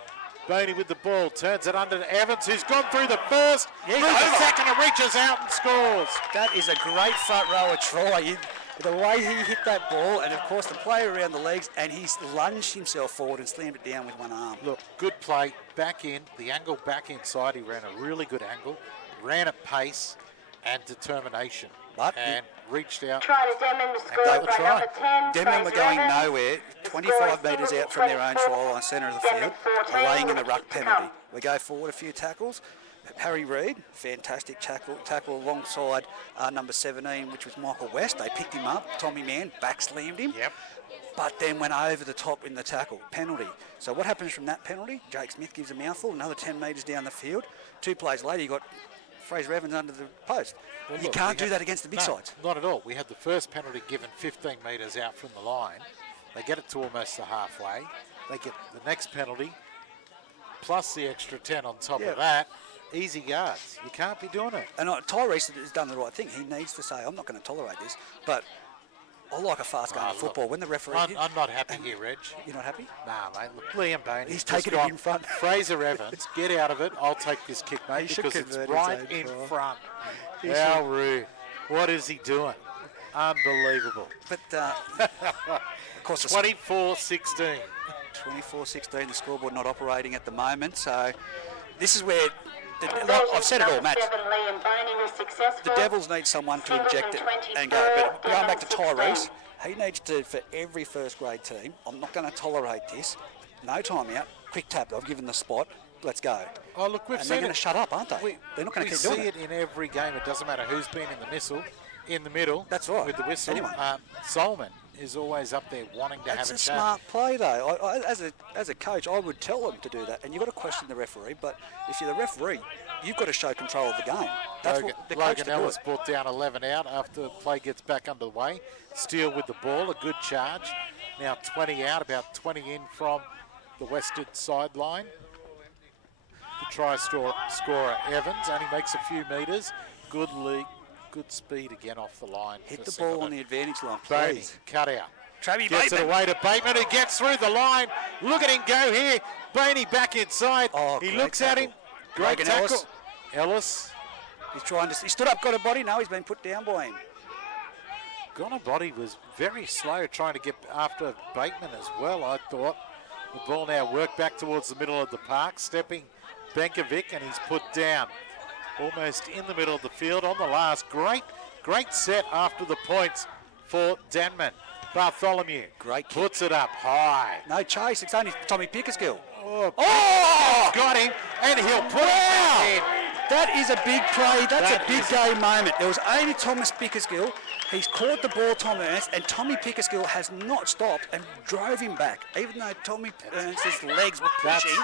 Boney with the ball, turns it under to Evans, who's gone through the first, through the second, and reaches out and scores. That is a great front rower try. The way he hit that ball, and of course the player around the legs, and he's lunged himself forward and slammed it down with one arm. Look, good play, back in, the angle back inside. He ran a really good angle, ran at pace and determination, and reached out. Try to Denman was scored by number 10. Denman were going nowhere, 25 metres out from their own try line, centre of the field, laying in the ruck penalty. We go forward a few tackles. Harry Reid, fantastic tackle alongside number 17, which was Michael West. They picked him up. Tommy Mann back-slammed him. Yep. But then went over the top in the tackle. Penalty. So what happens from that penalty? Jake Smith gives a mouthful, another 10 metres down the field. 2 plays later, you got Fraser Evans under the post. Well, you look, can't do that against the big sides. Not at all. We had the first penalty given 15 metres out from the line. They get it to almost the halfway. They get the next penalty, plus the extra 10 on top of that. Easy yards. You can't be doing it. And Tyrese has done the right thing. He needs to say, I'm not going to tolerate this. But I like a fast game of football. When the referee... I'm not happy here, Reg. You're not happy? Nah, mate. Look, Liam Bain. He's taking it in front. Fraser Evans, get out of it. I'll take this kick, mate, because it's right in front. How rude. What is he doing? Unbelievable. But, of course... 24-16. 24-16, the scoreboard not operating at the moment. So this is where... I've said it all, Matt. The Devils need someone to inject it and go. But going back to Tyrese, he needs to, for every first grade team, I'm not going to tolerate this. No timeout, quick tap, I've given the spot, let's go. Oh, look, we've and seen they're going to shut up, aren't they? They're not going to keep doing it. We see it in every game. It doesn't matter who's been in the middle. That's right. With the whistle. Anyone. Solomon is always up there wanting to have a chat. That's a smart play, though. As a coach, I would tell them to do that. And you've got to question the referee. But if you're the referee, you've got to show control of the game. That's what the coach Logan Ellis brought down 11 out after the play gets back underway. Steele with the ball, a good charge. Now 20 out, about 20 in from the western sideline. The try scorer Evans only makes a few metres. Good lead. Good speed again off the line. Hit the ball on the advantage line, Bateman, please. cut out. Travis Gets Bateman. it away to Bateman, who gets through the line. Look at him go here. Bainey back inside. Oh, he great looks tackle. at him. Great Logan tackle. Ellis. He's trying to... He stood up, got a body. Now he's been put down by him. Gonabody was very slow trying to get after Bateman as well, I thought. The ball now worked back towards the middle of the park, stepping Benkovic, and he's put down. Almost in the middle of the field on the last. Great set after the points for Denman. Bartholomew Great kick. Puts it up high. No chase, it's only Tommy Pickersgill. Oh! Got him, and he'll put it back in. That is a big play. That's a big game moment. There was only Thomas Pickersgill. He's caught the ball, Tom Ernst, and Tommy Pickersgill has not stopped and drove him back. Even though Tommy Ernst's legs were pushing,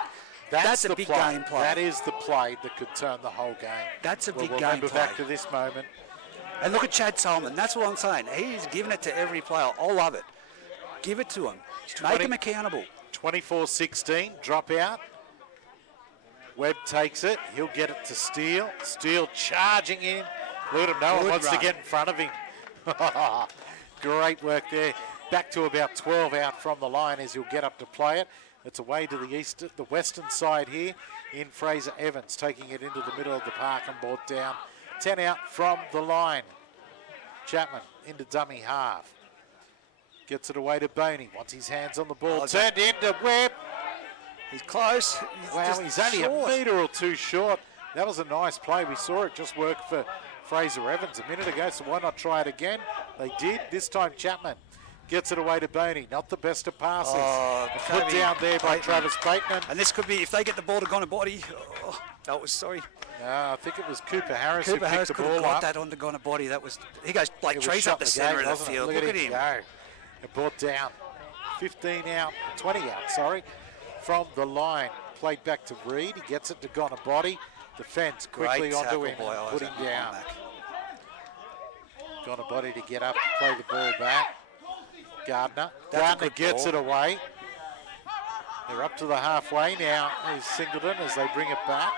that's a big game play. That is the play that could turn the whole game. That's a big game remember play. Back to this moment. And look at Chad Solomon. That's what I'm saying. He's giving it to every player. I love it. Give it to him. Make him accountable. 24-16, drop out. Webb takes it. He'll get it to Steele. Steele charging in. Look at him. No one wants to get in front of him. Great work there. Back to about 12 out from the line as he'll get up to play it. It's away to the western side here in Fraser Evans, taking it into the middle of the park and brought down. 10 out from the line. Chapman into dummy half. Gets it away to Boney. Wants his hands on the ball. Turned into Webb. He's close. He's only a metre or two short. That was a nice play. We saw it just work for Fraser Evans a minute ago, so why not try it again? They did. This time Chapman gets it away to Boney. Not the best of passes. Put down there by Travis Bateman. And this could be, if they get the ball to Gonabody, that was, sorry. No, I think it was Cooper Harris who Cooper Harris picked the could have ball got up. that onto Gonabody. That was, he goes like trees up the gate, centre of the wasn't it? field. Look at him. Go. It brought down 15 out, 20 out, sorry, from the line. Played back to Reed. He gets it to Gonabody. Defence quickly Great onto him tackle and by put him Isaac down. Cormac. Gonabody to get up and play the ball back. Gardner That's a Gardner good gets ball. it away. They're up to the halfway now. There's Singleton as they bring it back.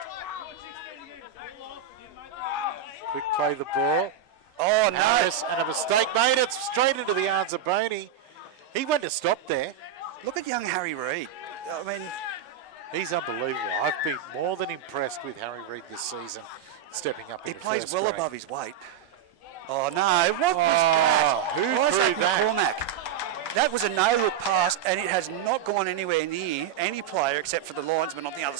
Quick play the ball. Oh, no. Harris, and a mistake made. It's straight into the arms of Boney. He went to stop there. Look at young Harry Reid. I mean, He's unbelievable. I've been more than impressed with Harry Reid this season, stepping up. he in plays first well grade. above his weight. Oh, no. What was that? Who Isaac threw that? McCormack. That was a no-look pass, and it has not gone anywhere near any player except for the linesman on the other,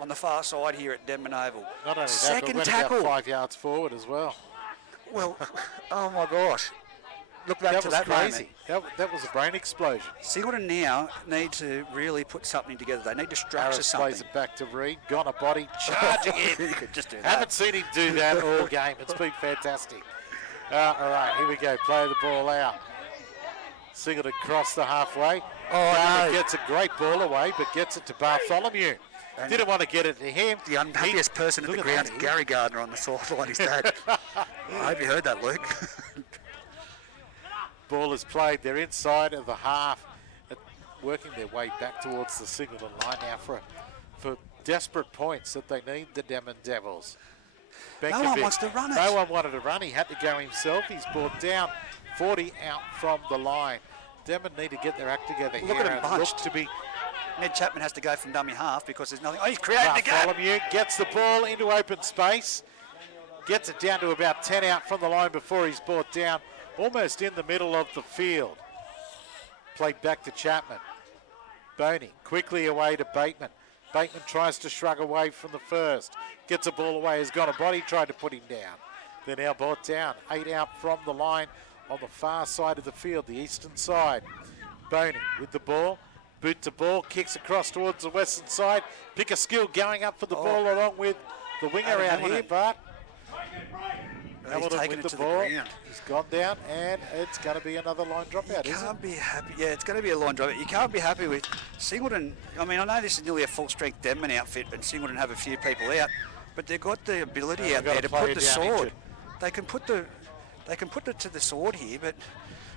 on the far side here at Denman Oval. Not only that, Second but went tackle. about 5 yards forward as well. Well, oh my gosh. look back That to was that crazy. moment. That was a brain explosion. Singleton now need to really put something together. They need to structure Harris something. plays it back to Reed. Gone a body, charging in. You could just do that. Haven't seen him do that all game. It's been fantastic. All right, here we go. Play the ball out. Singleton cross the halfway. Oh, no. Gets a great ball away, but gets it to Bartholomew. And Didn't want to get it to him. The unhappiest person at the ground is Gary Gardner on the sideline, his dad. I hope you heard that, Luke. Ball is played. They're inside of the half, working their way back towards the Singleton line now for desperate points that they need, the Denman Devils. No one wants to run it. No one wanted to run. He had to go himself. He's brought down 40 out from the line. Denman need to get their act together Look here. at him and bunched. look to be Ned Chapman has to go from dummy half because there's nothing. Oh, he's created the gap. Bartholomew gets the ball into open space. Gets it down to about 10 out from the line before he's brought down. Almost in the middle of the field. Played back to Chapman. Boney quickly away to Bateman. Bateman tries to shrug away from the first. Gets a ball away, has got a body, tried to put him down. They're now brought down. 8 out from the line on the far side of the field, the eastern side. Boney with the ball. Boot to ball, kicks across towards the western side. Pick a skill going up for the ball along with the winger out here, but Hamilton taken with it to the the ball. ground. He's gone down, and it's going to be another line dropout, You isn't it? can't be happy. Yeah, it's going to be a line dropout. You can't be happy with Singleton. I mean, I know this is nearly a full-strength Denman outfit, and Singleton have a few people out, but they've got the ability out got there a to player put the down sword. injured. They can put it to the sword here, but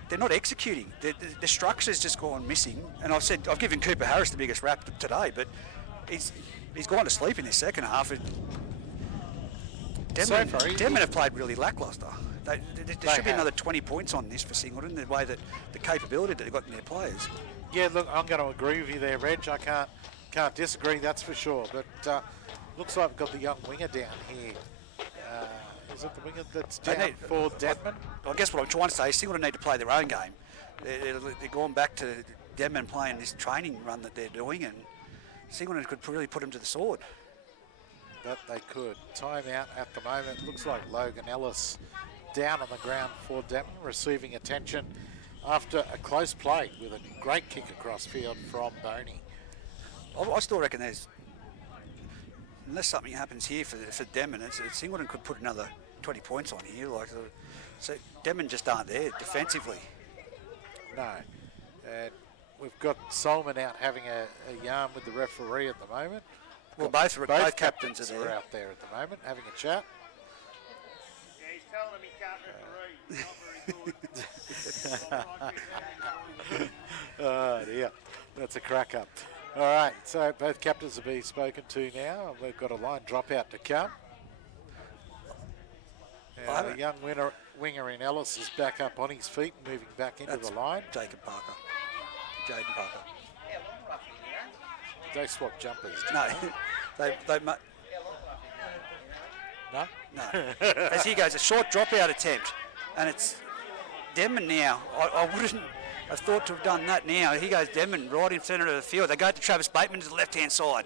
they're not executing. The structure's just gone missing. And I've given Cooper Harris the biggest rap today, but he's gone to sleep in this second half. Denman have played really lacklustre. There should be another 20 points on this for Singleton, the way that the capability that they've got in their players. Yeah, look, I'm going to agree with you there, Reg. I can't disagree, that's for sure. But looks like we've got the young winger down here. Is it the winger that's down for Denman? I guess what I'm trying to say is Singleton need to play their own game. They're going back to Denman playing this training run that they're doing, and Singleton could really put them to the sword. That they could. Time out at the moment. Looks like Logan Ellis down on the ground for Denman, receiving attention after a close play with a great kick across field from Boney. I still reckon unless something happens here for Denman, Singleton could put another 20 points on here. So Denman just aren't there defensively. No. And we've got Solomon out having a yarn with the referee at the moment. Well, both captains are out there at the moment having a chat. Yeah, he's telling him he can't referee. He's not very good. Oh dear, that's a crack up. All right, so both captains are being spoken to now, and we've got a line dropout to come. And the young winger in Ellis is back up on his feet, moving back into the line. Jaden Parker. They swap jumpers. No, No? No. As he goes, a short dropout attempt, and it's Denman now. I wouldn't have thought to have done that now. He goes Denman right in centre of the field. They go to Travis Bateman to the left-hand side.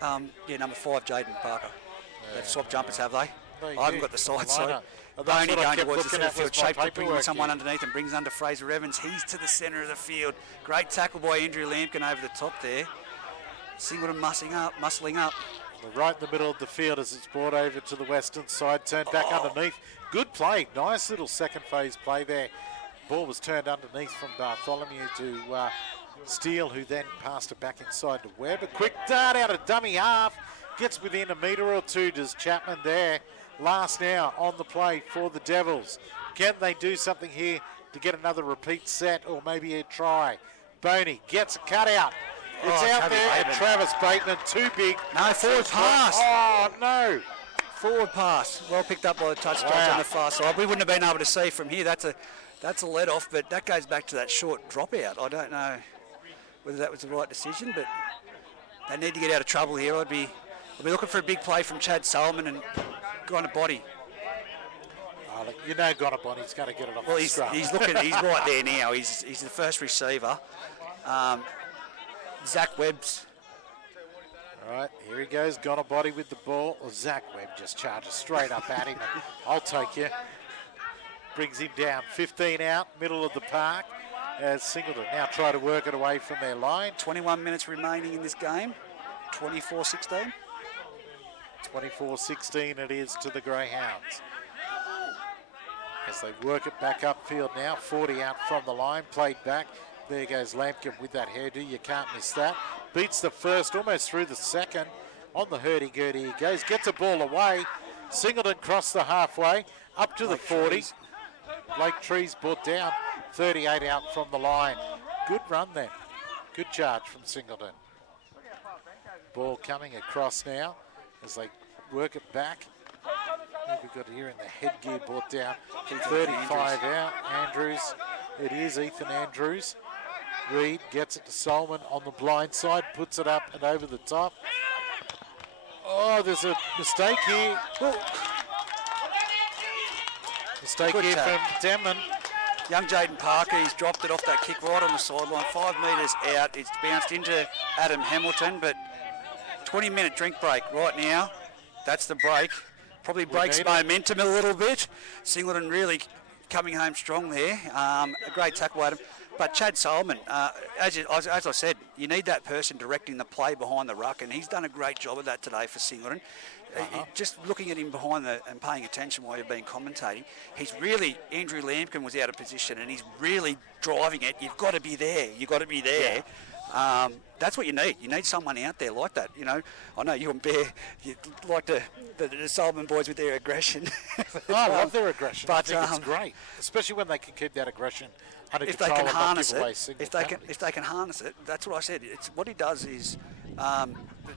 Number 5, Jaden Parker. They've swapped jumpers, have they? They I haven't do. got the side, The so lineup. Well, that's Boney what I going kept towards the looking centre of at the field, was my shaped to bring paperwork someone here. underneath and brings under Fraser Evans. He's to the centre of the field. Great tackle by Andrew Lampkin over the top there. Singleton muscling up. Right in the middle of the field as it's brought over to the western side, turned back underneath. Good play, nice little second phase play there. Ball was turned underneath from Bartholomew to Steele, who then passed it back inside to Webb. A quick dart out of dummy half, gets within a metre or two, does Chapman there. Last now on the play for the Devils. Can they do something here to get another repeat set or maybe a try? Boney gets a cutout. It's out there, and Travis Bateman, too big. No, forward pass. Oh, no. Forward pass. Well picked up by the touch judge on the far side. We wouldn't have been able to see from here. That's a let off, but that goes back to that short dropout. I don't know whether that was the right decision, but they need to get out of trouble here. I'd be looking for a big play from Chad Solomon and going to body. Oh, look, you know Gonaboni's going to get it off Well, the he's scrum. he's right there now. He's the first receiver. Zach Webb's. All right, here he goes, Gonabody with the ball. Zach Webb just charges straight up at him. I'll take you. brings him down. 15 out, middle of the park, as Singleton now try to work it away from their line. 21 minutes remaining in this game. 24-16. 24-16 it is to the Greyhounds. As they work it back upfield now, 40 out from the line, played back. There goes Lampkin with that hairdo, you can't miss that. Beats the first, almost through the second. On the hurdy-gurdy he goes, gets a ball away. Singleton crossed the halfway, up to the 40. Blake Trees brought down, 38 out from the line. Good run then, good charge from Singleton. Ball coming across now as they work it back. We've got here in the headgear brought down. 35 out, Andrews. It is Ethan Andrews. Reed gets it to Solomon on the blind side, puts it up and over the top. Oh, there's a mistake here. Mistake Good here tap. from Denman. Young Jaden Parker, he's dropped it off that kick right on the sideline. 5 metres out. It's bounced into Adam Hamilton, but 20-minute drink break right now. That's the break. Probably breaks momentum a little bit. Singleton really coming home strong there. A great tackle at him. But Chad Solomon, as I said, you need that person directing the play behind the ruck, and he's done a great job of that today for Singleton. Just looking at him behind and paying attention while you've been commentating, he's really, Andrew Lampkin was out of position, and he's really driving it. You've got to be there. You've got to be there. Yeah. That's what you need. You need someone out there like that. You know, I know you and Bear, you like the Solomon boys with their aggression. I love their aggression. But, I think it's great, especially when they can keep that aggression under if control they can and not harness give away it, single if they penalties. can harness it, that's what I said. It's what he does is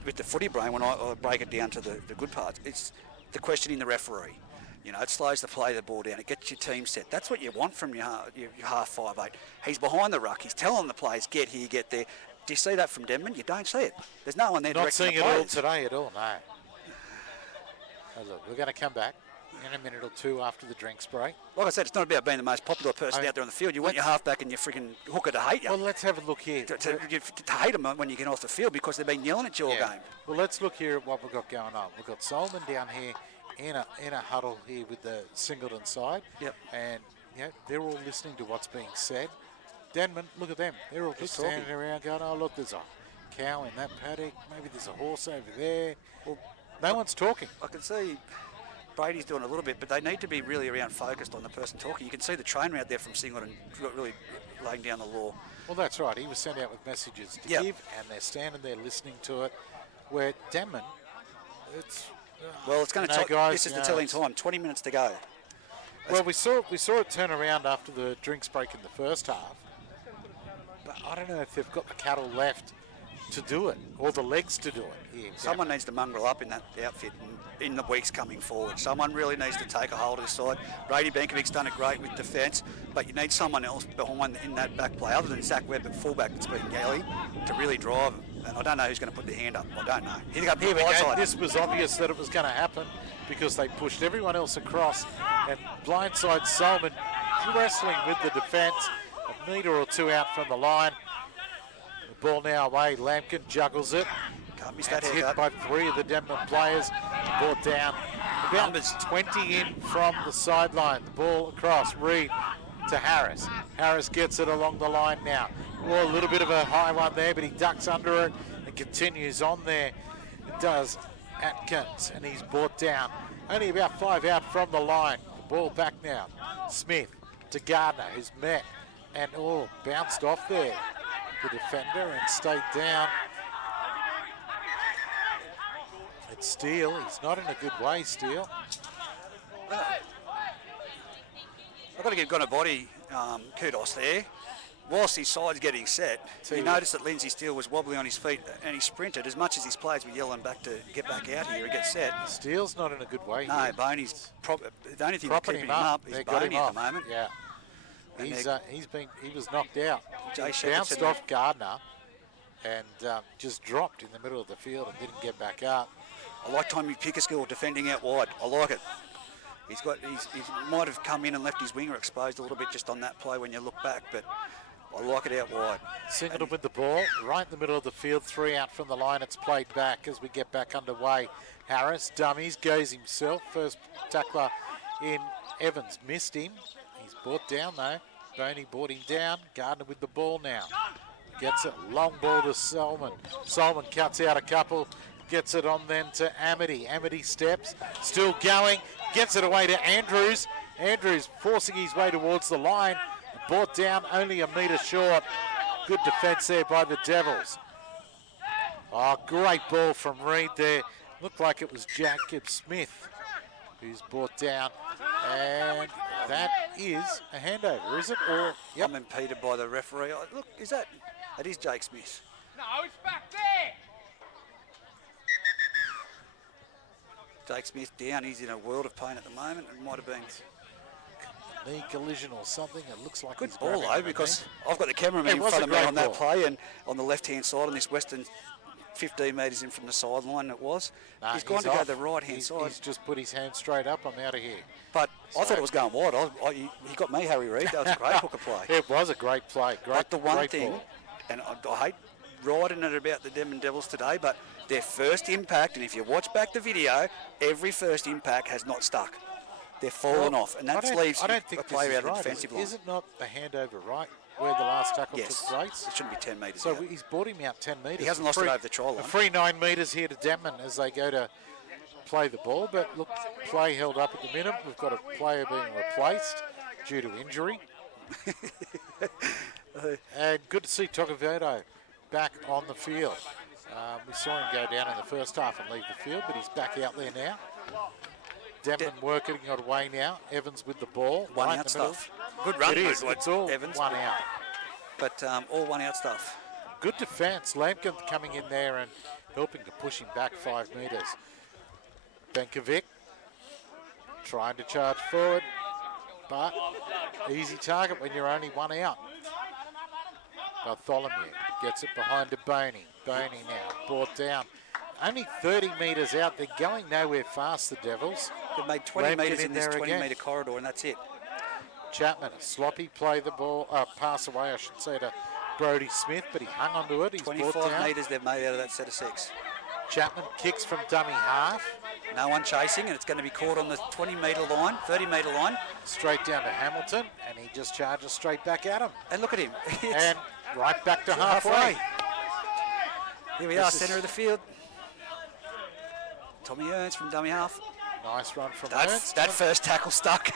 with the footy brain. When I break it down to the good parts, it's the questioning the referee. You know, it slows the play of the ball down. It gets your team set. That's what you want from your half 5'8". He's behind the ruck. He's telling the players, get here, get there. Do you see that from Denman? You don't see it. There's no one there directing the players. Not seeing it all today at all, no. Oh, look, we're going to come back in a minute or two after the drinks break. Like I said, it's not about being the most popular person out there on the field. You want your halfback and your freaking hooker to hate you. Well, let's have a look here. To hate them when you get off the field because they've been yelling at you all game. Well, let's look here at what we've got going on. We've got Solomon down here in a huddle here with the Singleton side. Yep. And they're all listening to what's being said. Denman, look at them. They're all just standing around going, oh, look, there's a cow in that paddock. Maybe there's a horse over there. Well, no one's talking. I can see Brady's doing a little bit, but they need to be really around focused on the person talking. You can see the trainer out there from Singleton really laying down the law. Well, that's right. He was sent out with messages to give, and they're standing there listening to it. Where Denman, it's going to this is the telling time. 20 minutes to go. Well, we saw it turn around after the drinks break in the first half. But I don't know if they've got the cattle left to do it or the legs to do it. Yeah, someone needs to mongrel up in that outfit in the weeks coming forward. Someone really needs to take a hold of this side. Brady Benkovic's done it great with defence, but you need someone else behind in that back play, other than Zach Webb at fullback that's been yelly, to really drive them. And I don't know who's going to put their hand up. I don't know. Here we go. This was obvious that it was going to happen because they pushed everyone else across and blindside Solomon wrestling with the defence. A metre or two out from the line. The ball now away. Lampkin juggles it. Can't miss that hit by 3 of the Denman players. Brought down. About numbers 20 in from the sideline. The ball across. Reed to Harris. Harris gets it along the line now. Oh, a little bit of a high one there, but he ducks under it and continues on there. It does Atkins, and he's brought down. Only about 5 out from the line. The ball back now. Smith to Gardner, who's met. And bounced off there, the defender, and stayed down. It's Steele. He's not in a good way, Steele. I've got to give Gonabody kudos there. Whilst his side's getting set, you notice that Lindsay Steele was wobbly on his feet and he sprinted as much as his players were yelling back to get back out here and get set. Steele's not in a good way no, here. Boney's the only thing that's keeping him up is Boney at the moment. Yeah. He was knocked out. Jay He bounced off Gardner and just dropped in the middle of the field and didn't get back up. I like Tommy Pickersgill defending out wide. I like it. He might have come in and left his winger exposed a little bit just on that play when you look back, but I like it out wide. Singleton with the ball, right in the middle of the field, 3 out from the line. It's played back as we get back underway. Harris dummies, goes himself. First tackler in Evans missed him. Brought down though. Boney brought him down. Gardner with the ball now. Gets it. Long ball to Solomon. Solomon cuts out a couple. Gets it on then to Amity. Amity steps. Still going. Gets it away to Andrews. Andrews forcing his way towards the line. Brought down only a metre short. Good defence there by the Devils. Oh, great ball from Reed there. Looked like it was Jacob Smith who's brought down. And that is a handover, is it? Or yep. I'm impeded by the referee. Oh, look, is that? It is Jake Smith. No, it's back there. Jake Smith down. He's in a world of pain at the moment. It might have been knee collision or something. It looks like good he's ball though, because I've got the cameraman It in was front a of me great on that ball. play, and on the left-hand side on this Western 15 metres in from the sideline it was. Nah, he's gone to go off. the right-hand He's- side. He's just put his hand straight up. I'm out of here. But I thought it was going wide. He got me, Harry Reid. That was a great hooker play. It was a great play. Great, But the one great thing, ball. and I hate riding it about the Denman Devils today, but their first impact, and if you watch back the video, every first impact has not stuck. They're fallen off, and that leaves I don't a think player this out is of the right. defensive line. Is it not the handover right where the last tackle Yes, took place? it shouldn't be 10 metres So out. he's brought him out 10 metres. He hasn't A lost it free- over the try line. A free 9 metres here to Denman as they go to play the ball. But look, play held up at the minute. We've got a player being replaced due to injury. And good to see Tocaverdo back on the field. We saw him go down in the first half and leave the field, but he's back out there now. Denman working it away now. Evans with the ball. One right in out the middle. stuff. Good run. It is. by It's all Evans, one out. but all one out stuff. Good defence. Lampkin coming in there and helping to push him back 5 metres. Benkovic trying to charge forward, but easy target when you're only one out. Bartholomew gets it behind to Boney. Boney now brought down. Only 30 metres out. They're going nowhere fast, the Devils. They've made 20 Lampkin metres in in this there 20 again. metre corridor, and that's it. Chapman, a sloppy play the ball, pass away, I should say, to Brodie Smith, but he hung onto it. He's brought 25 down. metres they've made out of that set of 6. Chapman kicks from dummy half, No one chasing, and it's going to be caught on the 20 metre line, 30 metre line. straight down to Hamilton, and he just charges straight back at him. And look at him. It's And right back to halfway. halfway. Here we This are, is- centre of the field. Tommy Ernst from dummy half. Nice run from That Ernst. first tackle stuck.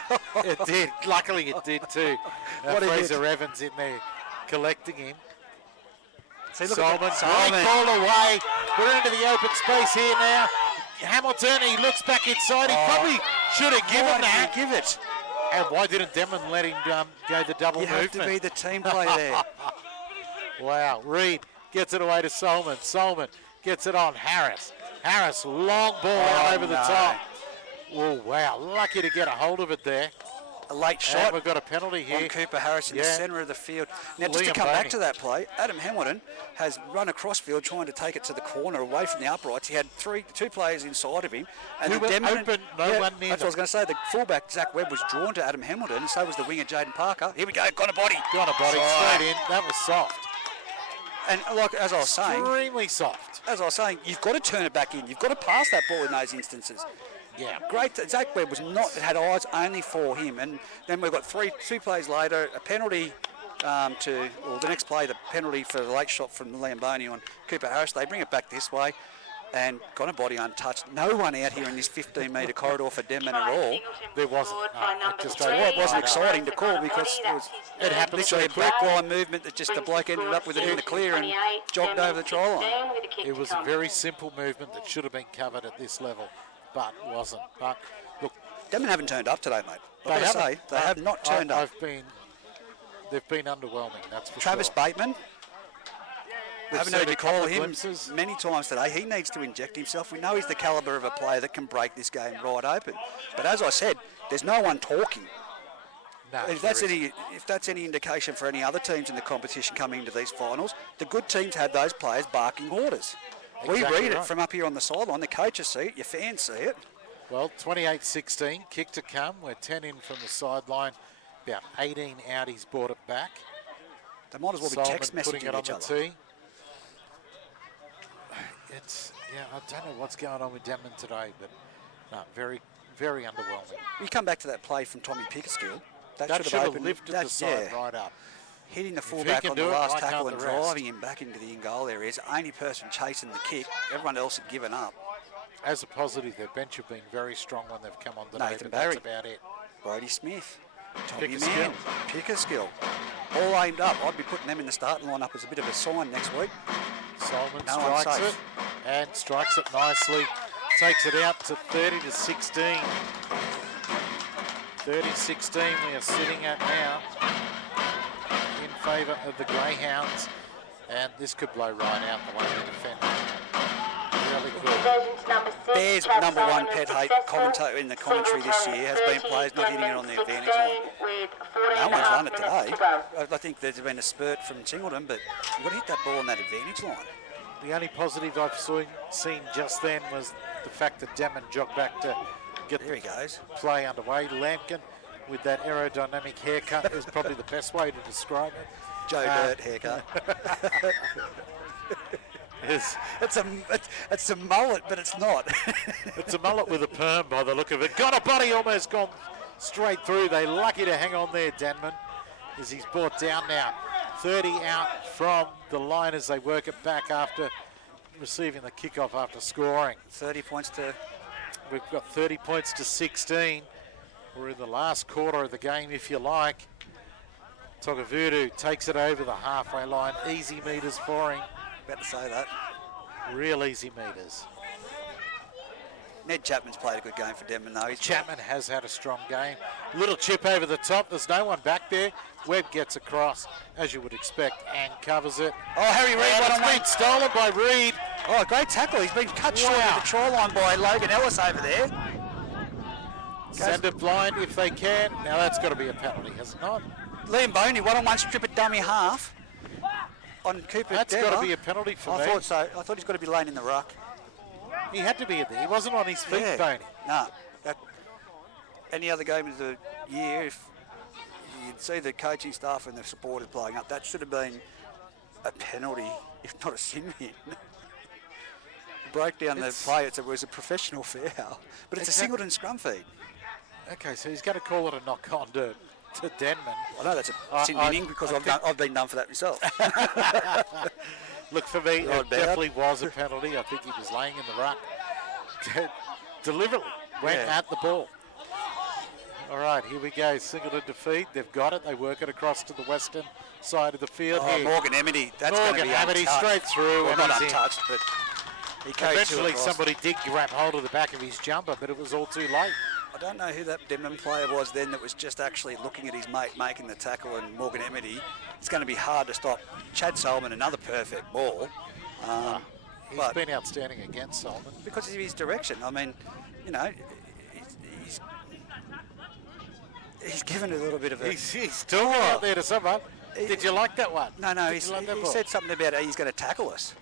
It did. Luckily it did too. What a Fraser Evans in there collecting him. See, look Solomon, at that. great ball away. We're into the open space here now. Hamilton, he looks back inside. He probably should have given Why that. did you give it? And why didn't Denman let him go the double You movement? have to be the team player there. Wow, Reed gets it away to Solomon. Solomon gets it on Harris. Harris, long ball out over the no. top. Oh, wow, lucky to get a hold of it there. A late And shot we've got a penalty here. on Cooper Harris in the Yeah. centre of the field. Now, just to Liam come back Boney. to that play, Adam Hamilton has run across field trying to take it to the corner away from the uprights. He had two players inside of him. And Who the were Denman- open, no one near That's what I was going to say. The fullback, Zach Webb, was drawn to Adam Hamilton, and so was the winger, Jaden Parker. Here we go, got a body. Got a body Oh. straight in. That was soft. And like as I was saying, Extremely soft. you've got to turn it back in. You've got to pass that ball in those instances. Yeah. Great. Zach Webb had eyes only for him, and then we've got two plays later, a penalty the next play, the penalty for the late shot from Liam Boney on Cooper Harris. They bring it back this way, and got a body untouched. No one out here in this 15-metre corridor for Denman at all. There wasn't. No, it just Well, it wasn't exciting to call because It happened so literally a quick. backline movement that just the bloke ended up with it in the clear and jogged over the try line. It was a very simple movement that should have been covered at this level, but wasn't. But look, Denman haven't turned up today, mate. I've got to haven't. say, they have not turned up. They've been underwhelming, that's for Travis sure. Bateman, I haven't seen heard a you couple call of him glimpses. many times today. He needs to inject himself. We know he's the calibre of a player that can break this game right open. But as I said, there's no one talking. No, If that's any indication for any other teams in the competition coming into these finals, the good teams have those players barking orders. We Exactly read it right. from up here on the sideline. The coaches see it. Your fans see it. Well, 28-16, kick to come. We're 10 in from the sideline. About 18 out, he's brought it back. They might as well be Solomon text putting messaging it on each the other. tee. I don't know what's going on with Denman today, but no, very, very underwhelming. You come back to that play from Tommy Pickersgill. That should have lifted the side right up. Hitting the he fullback can on do the it, last why tackle can't and the rest? driving him back into the in-goal area. He's the only person chasing the kick. Everyone else had given up. As a positive, their bench have been very strong when they've come on today, Nathan but that's Barry. about it. Brody Smith. Pick Tommy a Man. Pick a skill. All aimed up. I'd be putting them in the starting lineup as a bit of a sign next week. Solomon No one strikes safe. it and strikes it nicely. Takes it out to 30-16. 30-16 we are sitting at now in favour of the Greyhounds. And this could blow right out the way they defend. Really could. Bears' number one pet hate commentator in the commentary this year has been players not hitting it on the advantage line. No one's done it today. I think there's been a spurt from Singleton, but you've got to hit that ball on that advantage line. The only positive I've seen just then was the fact that Denman jogged back to get There he goes. play underway. Lampkin, with that aerodynamic haircut, is probably the best way to describe it. Joe Dirt haircut. It's a mullet, but it's not. It's a mullet with a perm by the look of it. Got a buddy, almost gone straight through. They're lucky to hang on there, Denman, as he's brought down now. 30 out from the line as they work it back after receiving the kickoff after scoring. 30 points to... We've got 30 points to 16. We're in the last quarter of the game, if you like. Togavudu takes it over the halfway line. Easy meters for him. About to say that. Real easy meters. Ned Chapman's played a good game for Denman, though. Chapman has had a strong game. Little chip over the top. There's no one back there. Webb gets across, as you would expect, and covers it. Oh, Harry Reid, And what it's a been stolen by Reid. Oh, great tackle. He's been cut short Wow. of the try line by Logan Ellis over there. Send it blind if they can. Now that's got to be a penalty, has it not? Liam Boney, one-on-one strip at dummy half on Cooper. That's Denver. got to be a penalty for I me. thought so. I thought he's got to be laying in the ruck. He had to be in there. He wasn't on his feet, Yeah. Boney. Nah. Any other game of the year, if you'd see the coaching staff and the supporters blowing up, that should have been a penalty, if not a sin win. Broke down the play. It was a professional foul, but it's a Singleton scrum feed. Okay, so he's going to call it a knock-on to Denman. I know that's a sin winning because I've been done for that myself. Look, for me, Not it bad. definitely was a penalty. I think he was laying in the ruck. Deliberately went at the ball. All right, here we go. Singleton defeat. They've got it. They work it across to the western side of the field. Oh, here. Morgan Amity, that's going to be Amity untouched. straight through. Well, and not he's in. untouched, but he carried Eventually, two across. somebody did grab hold of the back of his jumper, but it was all too late. I don't know who that Denman player was then that was just actually looking at his mate making the tackle, and Morgan Amity. It's going to be hard to stop. Chad Solomon, another perfect ball. He's But- been outstanding against Solomon. Because of his direction. I mean, you know, he's given a little bit of a... He's talking out there to someone. Did you like that one? No, Did you like that he ball? said something about he's going to tackle us.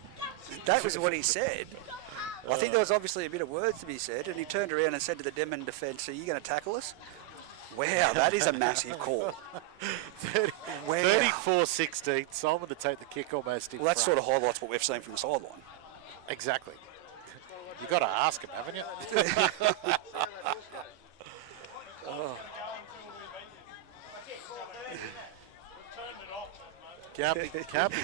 That was what he said. I think there was obviously a bit of words to be said, and he turned around and said to the Denman defence, "Are you going to tackle us?" Wow, that is a massive call. Wow. 34-16. Solomon to take the kick almost in Well, that front. sort of highlights what we've seen from the sideline. Exactly. You got to ask him, haven't you? Can't be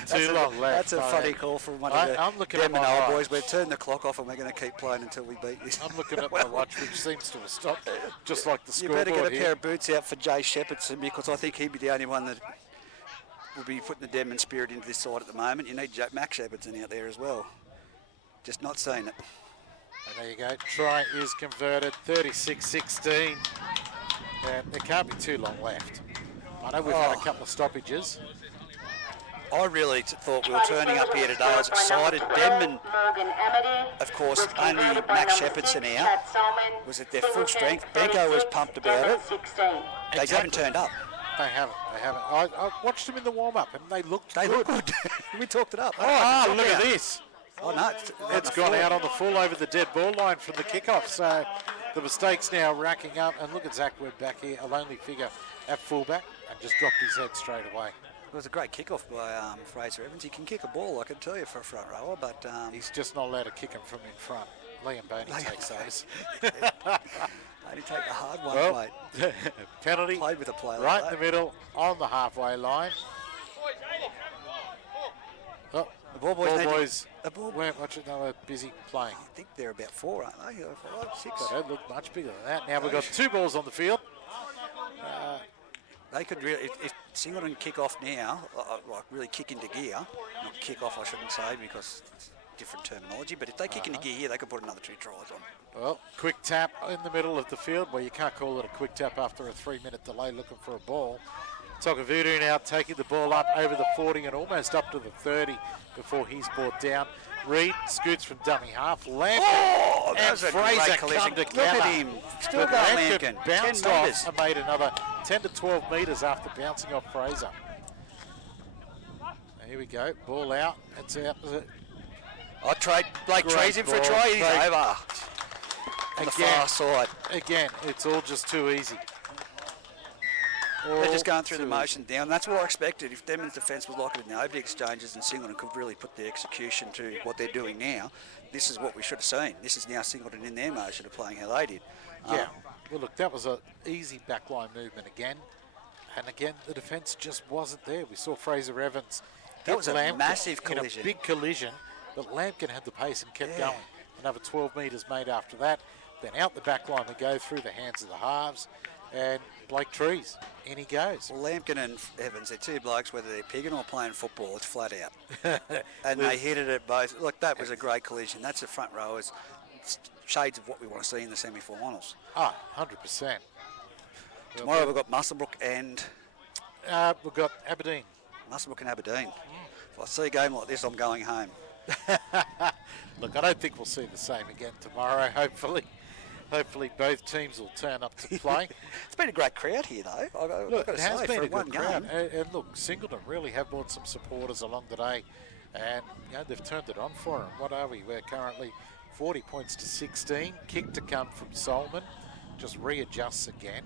too long left. That's a funny call from one of the I'm looking at Denman my old watch. boys. We've turned the clock off and we're going to keep playing until we beat this. I'm looking at my watch, which seems to have stopped, just like the You scoreboard better get a here. pair of boots out for Jay Shepherdson, because I think he'd be the only one that will be putting the Denman spirit into this side at the moment. You need Max Shepherdson out there as well. Just not seeing it. And there you go. Try is converted, 36-16. And there can't be too long left. I know we've had a couple of stoppages. I really thought we were turning up here today. I was excited. Denman, of course, only Max Shepherdson out. Was at their full strength. Benko was pumped about it. They haven't turned up. They haven't. I watched them in the warm-up and they looked They good. look good. We talked it up. Oh, look at this. Oh, no. It's gone out on the full over the dead ball line from the kickoff. So the mistakes now racking up. And look at Zach Webb back here, a lonely figure at fullback, and just dropped his head straight away. It was a great kickoff by Fraser Evans. He can kick a ball, I can tell you, for a front rower, but He's just not allowed to kick him from in front. Liam Boney takes those. only take the hard ones, Well, mate. penalty. Played with a player like right that. in the middle on the halfway line. Oh, The ball boys, the ball weren't watching, they were busy playing. I think they're about 4, aren't they? 5, 6. They don't look much bigger than that. Now we've got 2 balls on the field. They could really, if Singleton kick off now, like really kick into gear, not kick off I shouldn't say because it's different terminology, but if they kick into gear here, they could put another 2 tries on. Well, quick tap in the middle of the field. Well, you can't call it a quick tap after a 3-minute delay looking for a ball. Tokavudu now taking the ball up over the 40 and almost up to the 30 before he's brought down. Reed scoots from dummy half. Lampkin That and was a Fraser great come collision. together. Look at him. Still But going, Lampkin Lampkin. bounced 10 off metres. and made another 10 to 12 metres after bouncing off Fraser. Here we go. Ball out. It's out. I trade Blake Great Trees in for a ball. try. He's Great. over. On the far side. Again, it's all just too easy. They're just going through the All motion down. That's what I expected. If Denman's defence was like it in the opening exchanges and Singleton could really put the execution to what they're doing now, this is what we should have seen. This is now Singleton in their motion of playing how they did. Yeah. Well, look, that was an easy backline movement again. And again, the defence just wasn't there. We saw Fraser Evans. That hit was a Lampkin massive in collision. a big collision, but Lampkin had the pace and kept Yeah. going. Another 12 metres made after that. Then out the back line we go through the hands of the halves. And Blake Trees, in he goes. Well, Lampkin and Evans, they're 2 blokes, whether they're pigging or playing football, it's flat out. And they hit it at both. Look, that was a great collision. That's the front rowers. It's shades of what we want to see in the semi-finals. 100%. Tomorrow we've got Musselbrook and We've got Aberdeen. Aberdeen. If I see a game like this, I'm going home. Look, I don't think we'll see the same again tomorrow, hopefully. Hopefully both teams will turn up to play. It's been a great crowd here, though. I've Look, got it to has say, been for a one good crowd. game. And look, Singleton really have brought some supporters along today. And, you know, they've turned it on for them. What are we? We're currently 40 points to 16. Kick to come from Solomon. Just readjusts again.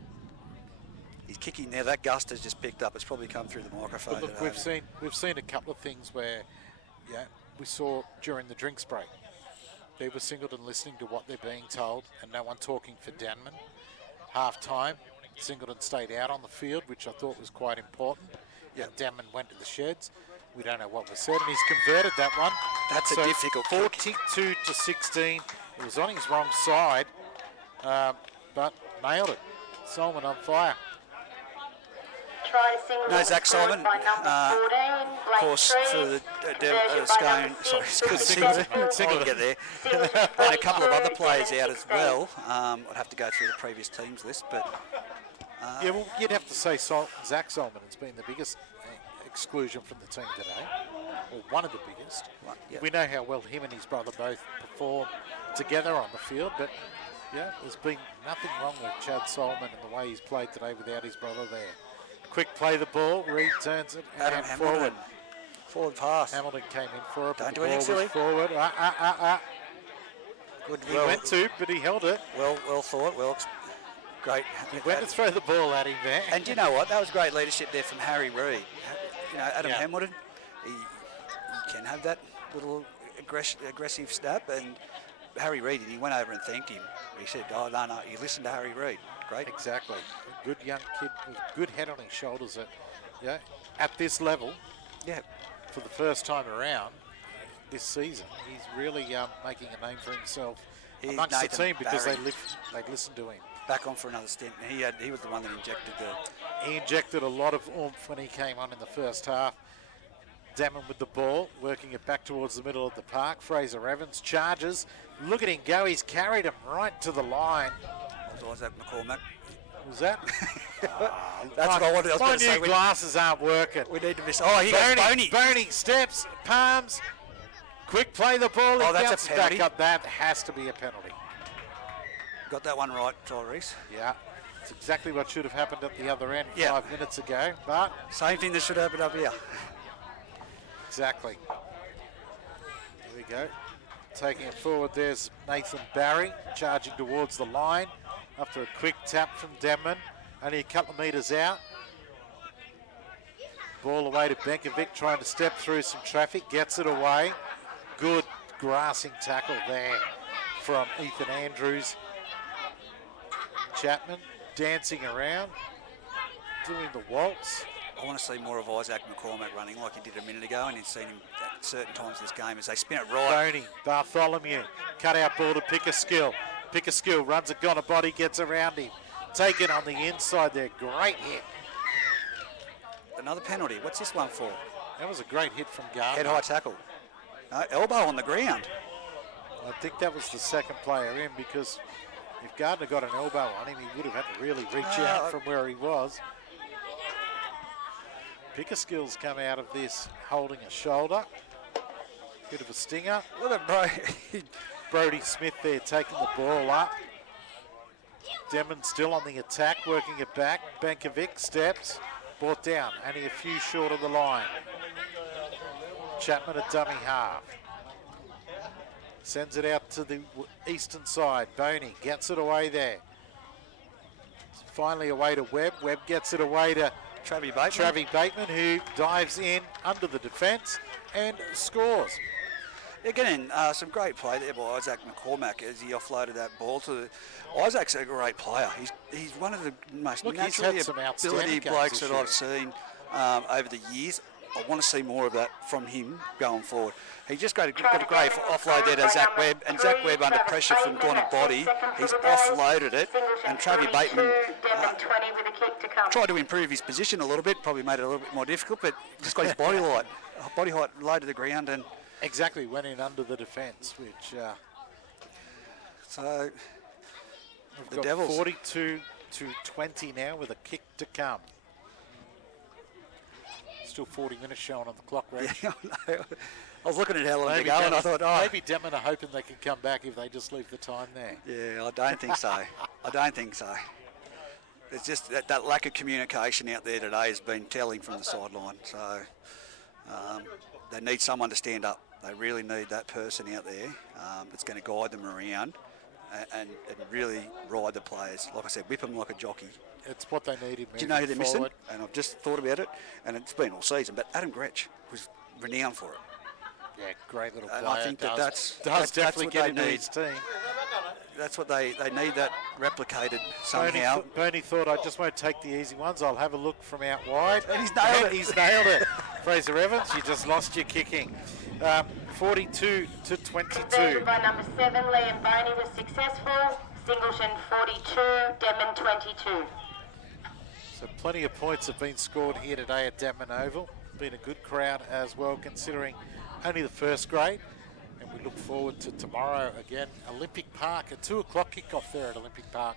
He's kicking there. That gust has just picked up. It's probably come through the microphone. But look, we've seen a couple of things where, yeah, we saw during the drinks break. There was Singleton listening to what they're being told and no one talking for Denman. Half time, Singleton stayed out on the field, which I thought was quite important. Yeah. And Denman went to the sheds. We don't know what was said, and he's converted that one. That's a difficult kick. 42 to 16. It was on his wrong side, but nailed it. Solomon on fire. Try Singleton. No, Zach Solomon, By number 14, Of course, Blake for Trees. the Singleton. Singleton get there. And a couple of other players out as well. I'd have to go through the previous teams list, but Yeah, well, you'd have to say Zach Solomon has been the biggest exclusion from the team today, or one of the biggest. yeah. We know how well him and his brother both perform together on the field, but yeah, there's been nothing wrong with Chad Solomon and the way he's played today without his brother there. Quick play the ball, Reed turns it Adam and Hamilton. forward. Forward pass. Hamilton came in for it, but Don't the do anything ball was silly. forward. Good. He went to, but he held it. Well thought. Great. He went to throw the ball at him there. And you know what? That was great leadership there from Harry Reid. You know, Adam Yeah. Hamilton, he can have that little aggressive snap. And Harry Reid, and he went over and thanked him. He said, "Oh no, you listen to Harry Reid." Great. Exactly. A good young kid with a good head on his shoulders at this level. Yeah. For the first time around this season, he's really making a name for himself He's amongst Nathan the team because Barry. they listen to him. Back on for another stint. He was the one that injected the. He injected a lot of oomph when he came on in the first half. Denman with the ball, working it back towards the middle of the park. Fraser Evans charges. Look at him go. He's carried him right to the line. Was Isaac McCormack. Was that? That's what I wanted. I was My going to say. new glasses aren't working. We need to miss. Oh, he goes Boney. Boney steps, palms, quick play the ball. Oh, He that's a bounces penalty. back up. That has to be a penalty. Got that one right, Tyrese. Yeah, it's exactly what should have happened at the other end Yeah. 5 minutes ago. But Same thing that should happen up here. exactly. Here we go. Taking it forward, there's Nathan Barry charging towards the line after a quick tap from Denman. Only a couple of metres out. Ball away to Benkovic, trying to step through some traffic, gets it away. Good grassing tackle there from Ethan Andrews. Chapman dancing around. doing the waltz. I want to see more of Isaac McCormack running like he did a minute ago, and he'd seen him at certain times this game as they spin it right. Boney, Bartholomew, cut out ball to Pickerskill. Pickerskill runs a gun, a body, gets around him. Taken on the inside there, great hit. Another penalty. What's this one for? That was a great hit from Gardner. Head high tackle. No, elbow on the ground. I think that was the second player in, because if Gardner got an elbow on him, he would have had to really reach out from where he was. Pickerskill's come out of this holding a shoulder. Bit of a stinger. Look at Brody Smith there taking the ball up. Denman still on the attack, working it back. Bankovic steps, brought down, only a few short of the line. Chapman a dummy half. Sends it out to the eastern side. Boney gets it away there. Finally away to Webb. Webb gets it away to Travie Bateman, who dives in under the defence and scores. Again, some great play there by Isaac McCormack as he offloaded that ball to Isaac's a great player. He's one of the most naturally ability blokes that I've seen over the years. I want to see more of that from him going forward. He just got a great offload there to Zach Webb, and Zach Webb under pressure from Gonna Body, he's offloaded it, and Travie Bateman tried to improve his position a little bit, probably made it a little bit more difficult, but just got his body height low to the ground, and exactly went in under the defence, which so the Devils 42 to 20 now with a kick to come. Still 40 minutes showing on the clock, Reg. Yeah, I was looking at how long to go, and I thought, maybe Denman are hoping they can come back if they just leave the time there. Yeah, I don't think so. I don't think so. It's just that lack of communication out there today has been telling from the sideline. So they need someone to stand up. They really need that person out there that's going to guide them around and really ride the players. Like I said, whip them like a jockey. It's what they needed. Do you know who they're missing? And I've just thought about it, and it's been all season, but Adam Gretsch was renowned for it. Yeah, great little player. And I think that's definitely get into his team. That's what they need, that replicated somehow. Bernie thought, I just won't take the easy ones. I'll have a look from out wide. And he's nailed it. He's nailed it. Fraser Evans, you just lost your kicking. 42 to 22. By number 7, Liam Boney was successful. Singleton 42, Denman 22. So plenty of points have been scored here today at Denman Oval. Been a good crowd as well, considering only the first grade. And we look forward to tomorrow again. Olympic Park, a 2 o'clock kickoff there at Olympic Park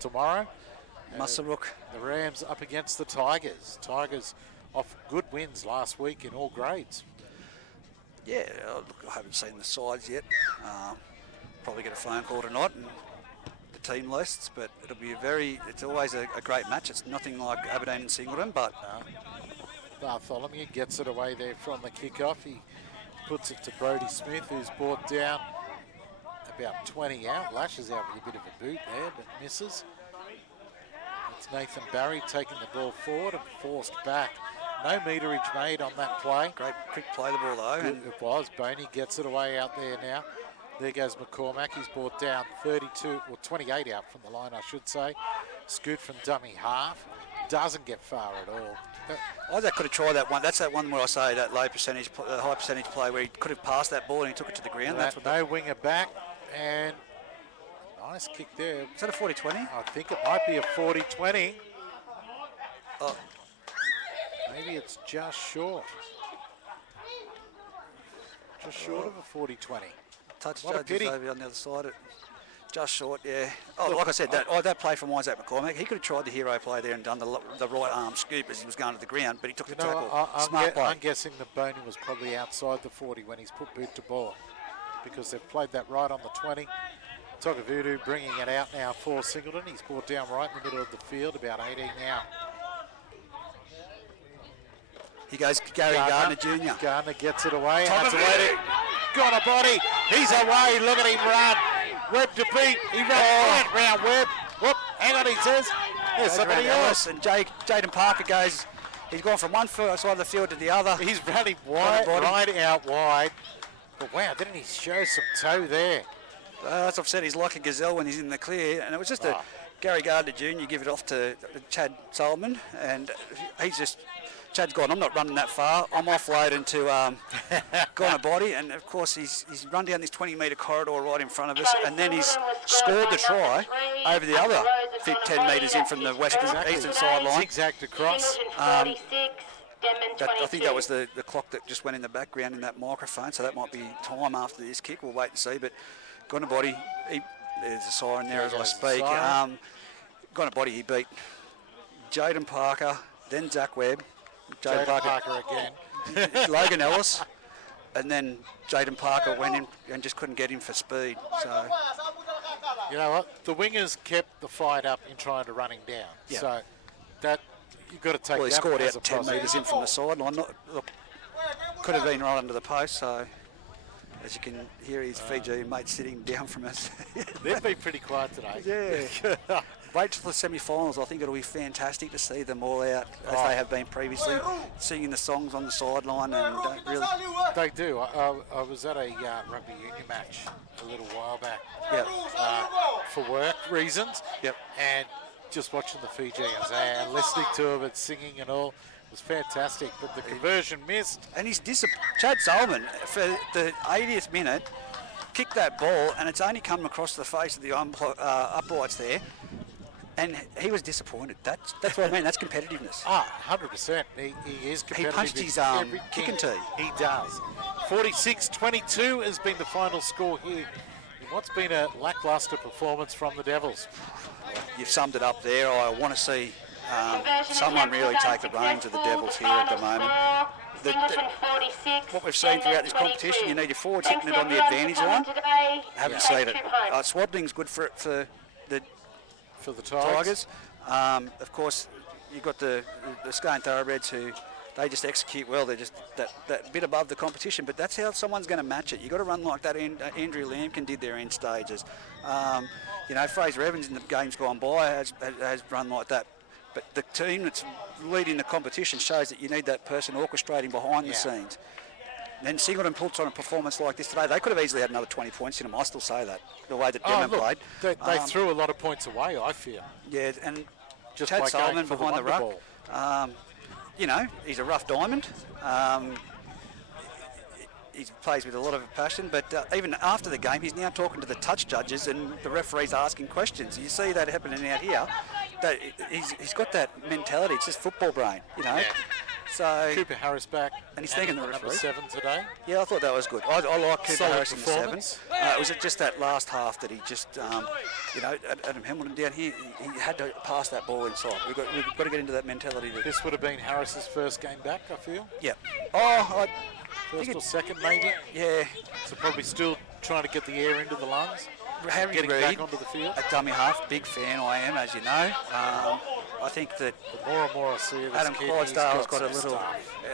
tomorrow. Musselrook. The Rams up against the Tigers. Tigers off good wins last week in all grades. Yeah, look, I haven't seen the sides yet. Probably get a phone call tonight and the team lists, but it'll be it's always a great match. It's nothing like Aberdeen and Singleton, but Bartholomew gets it away there from the kickoff. He puts it to Brody Smith, who's brought down about 20 out. Lashes out with a bit of a boot there, but misses. It's Nathan Barry taking the ball forward and forced back. No meterage made on that play. Great quick play the ball though. It was. Boney gets it away out there now. There goes McCormack. He's brought down 28 out from the line, I should say. Scoot from dummy half. Doesn't get far at all. Isaac could have tried that one. That's that one where I say that high percentage play where he could have passed that ball and he took it to the ground. That's what no winger back, and nice kick there. Is that a 40-20? I think it might be a 40-20. Oh. Maybe it's just short. Just short of a 40-20. Touch what judges over on the other side. Just short, yeah. Oh, look, like I said, that play from Isaac McCormack, he could have tried the hero play there and done the right arm scoop as he was going to the ground, but he took the tackle. Smart play. I'm guessing that Boney was probably outside the 40 when he's put boot to ball, because they've played that right on the 20. Togavudu bringing it out now for Singleton. He's brought down right in the middle of the field, about 18 out. He goes Gary Gardner Jr. Gardner gets it away. That's away to got a body. He's away. Look at him run. Webb to beat. He ran round Webb. Whoop. Hang on, he says. There's somebody else. And Jaden Parker goes. He's gone from one side of the field to the other. He's running wide, right out wide. But wow, didn't he show some toe there? As I've said, he's like a gazelle when he's in the clear, and it was just Gary Gardner Jr. give it off to Chad Solomon, and Chad's gone, I'm not running that far. I'm offloading to Gonna Body, and of course he's run down this 20-metre corridor right in front of us, and then he's scored the try over the other 10 metres in from the eastern sideline. Zigzagged across. I think that was the clock that just went in the background in that microphone, so that might be time after this kick. We'll wait and see, but Gonna Body, there's a siren there as I speak. Gonna Body, he beat Jaden Parker, then Zach Webb, Jaden Parker again. Logan Ellis, and then Jaden Parker went in and just couldn't get him for speed. So you know what? The wingers kept the fight up in trying to run him down. Yeah. So that you've got to take. Well, he that scored as out a 10 positive. metres in from the sideline. Look, could have been right under the post. So as you can hear, his Fiji mate sitting down from us. They've been pretty quiet today. Yeah. Wait till the semi-finals. I think it'll be fantastic to see them all out as they have been previously, singing the songs on the sideline, and really. They do. I was at a rugby union match a little while back. Yep. For work reasons. Yep. And just watching the Fijians and listening to them and singing and all was fantastic. But the conversion missed. And he's Chad Solomon for the 80th minute kicked that ball, and it's only come across the face of the uprights there. And he was disappointed. That's what I mean. That's competitiveness. 100%. He is competitive. He punched his kick and tee. He does. 46-22 has been the final score here in what's been a lacklustre performance from the Devils. You've summed it up there. I want to see someone really take the reins of the Devils here at the moment. What we've seen throughout this competition, you need your forwards hitting it on the advantage line. Haven't seen it. Swaddling's good for the Tigers. Of course, you've got the Scone Thoroughbreds who they just execute well. They're just that bit above the competition, but that's how someone's going to match it. You've got to run like that. Andrew Lambkin did their end stages. Fraser Evans in the games gone by has run like that. But the team that's leading the competition shows that you need that person orchestrating behind the scenes. And then Singleton puts on a performance like this today. They could have easily had another 20 points in them. I still say that, the way that Denman played. They threw a lot of points away, I feel. Yeah, and just Chad Solomon behind the ruck. Ball. He's a rough diamond. He plays with a lot of passion, but even after the game, he's now talking to the touch judges and the referees asking questions. You see that happening out here. That he's got that mentality. It's just football brain, Yeah. So Cooper Harris back, and he's thanking the number referee. 7 today. Yeah, I thought that was good. I like Cooper Solid Harris in the 7. performance. It was just that last half that he just, Adam Hamilton down here, he had to pass that ball inside. We've got to get into that mentality. This would have been Harris's first game back, I feel. Yeah. First or second, maybe. Yeah. So probably still trying to get the air into the lungs. Harry Getting Reid, back onto the field. a dummy half, big fan I am, as you know. I think that The more and more I see of this Adam kid, Clydesdale's he's got a some little stuff.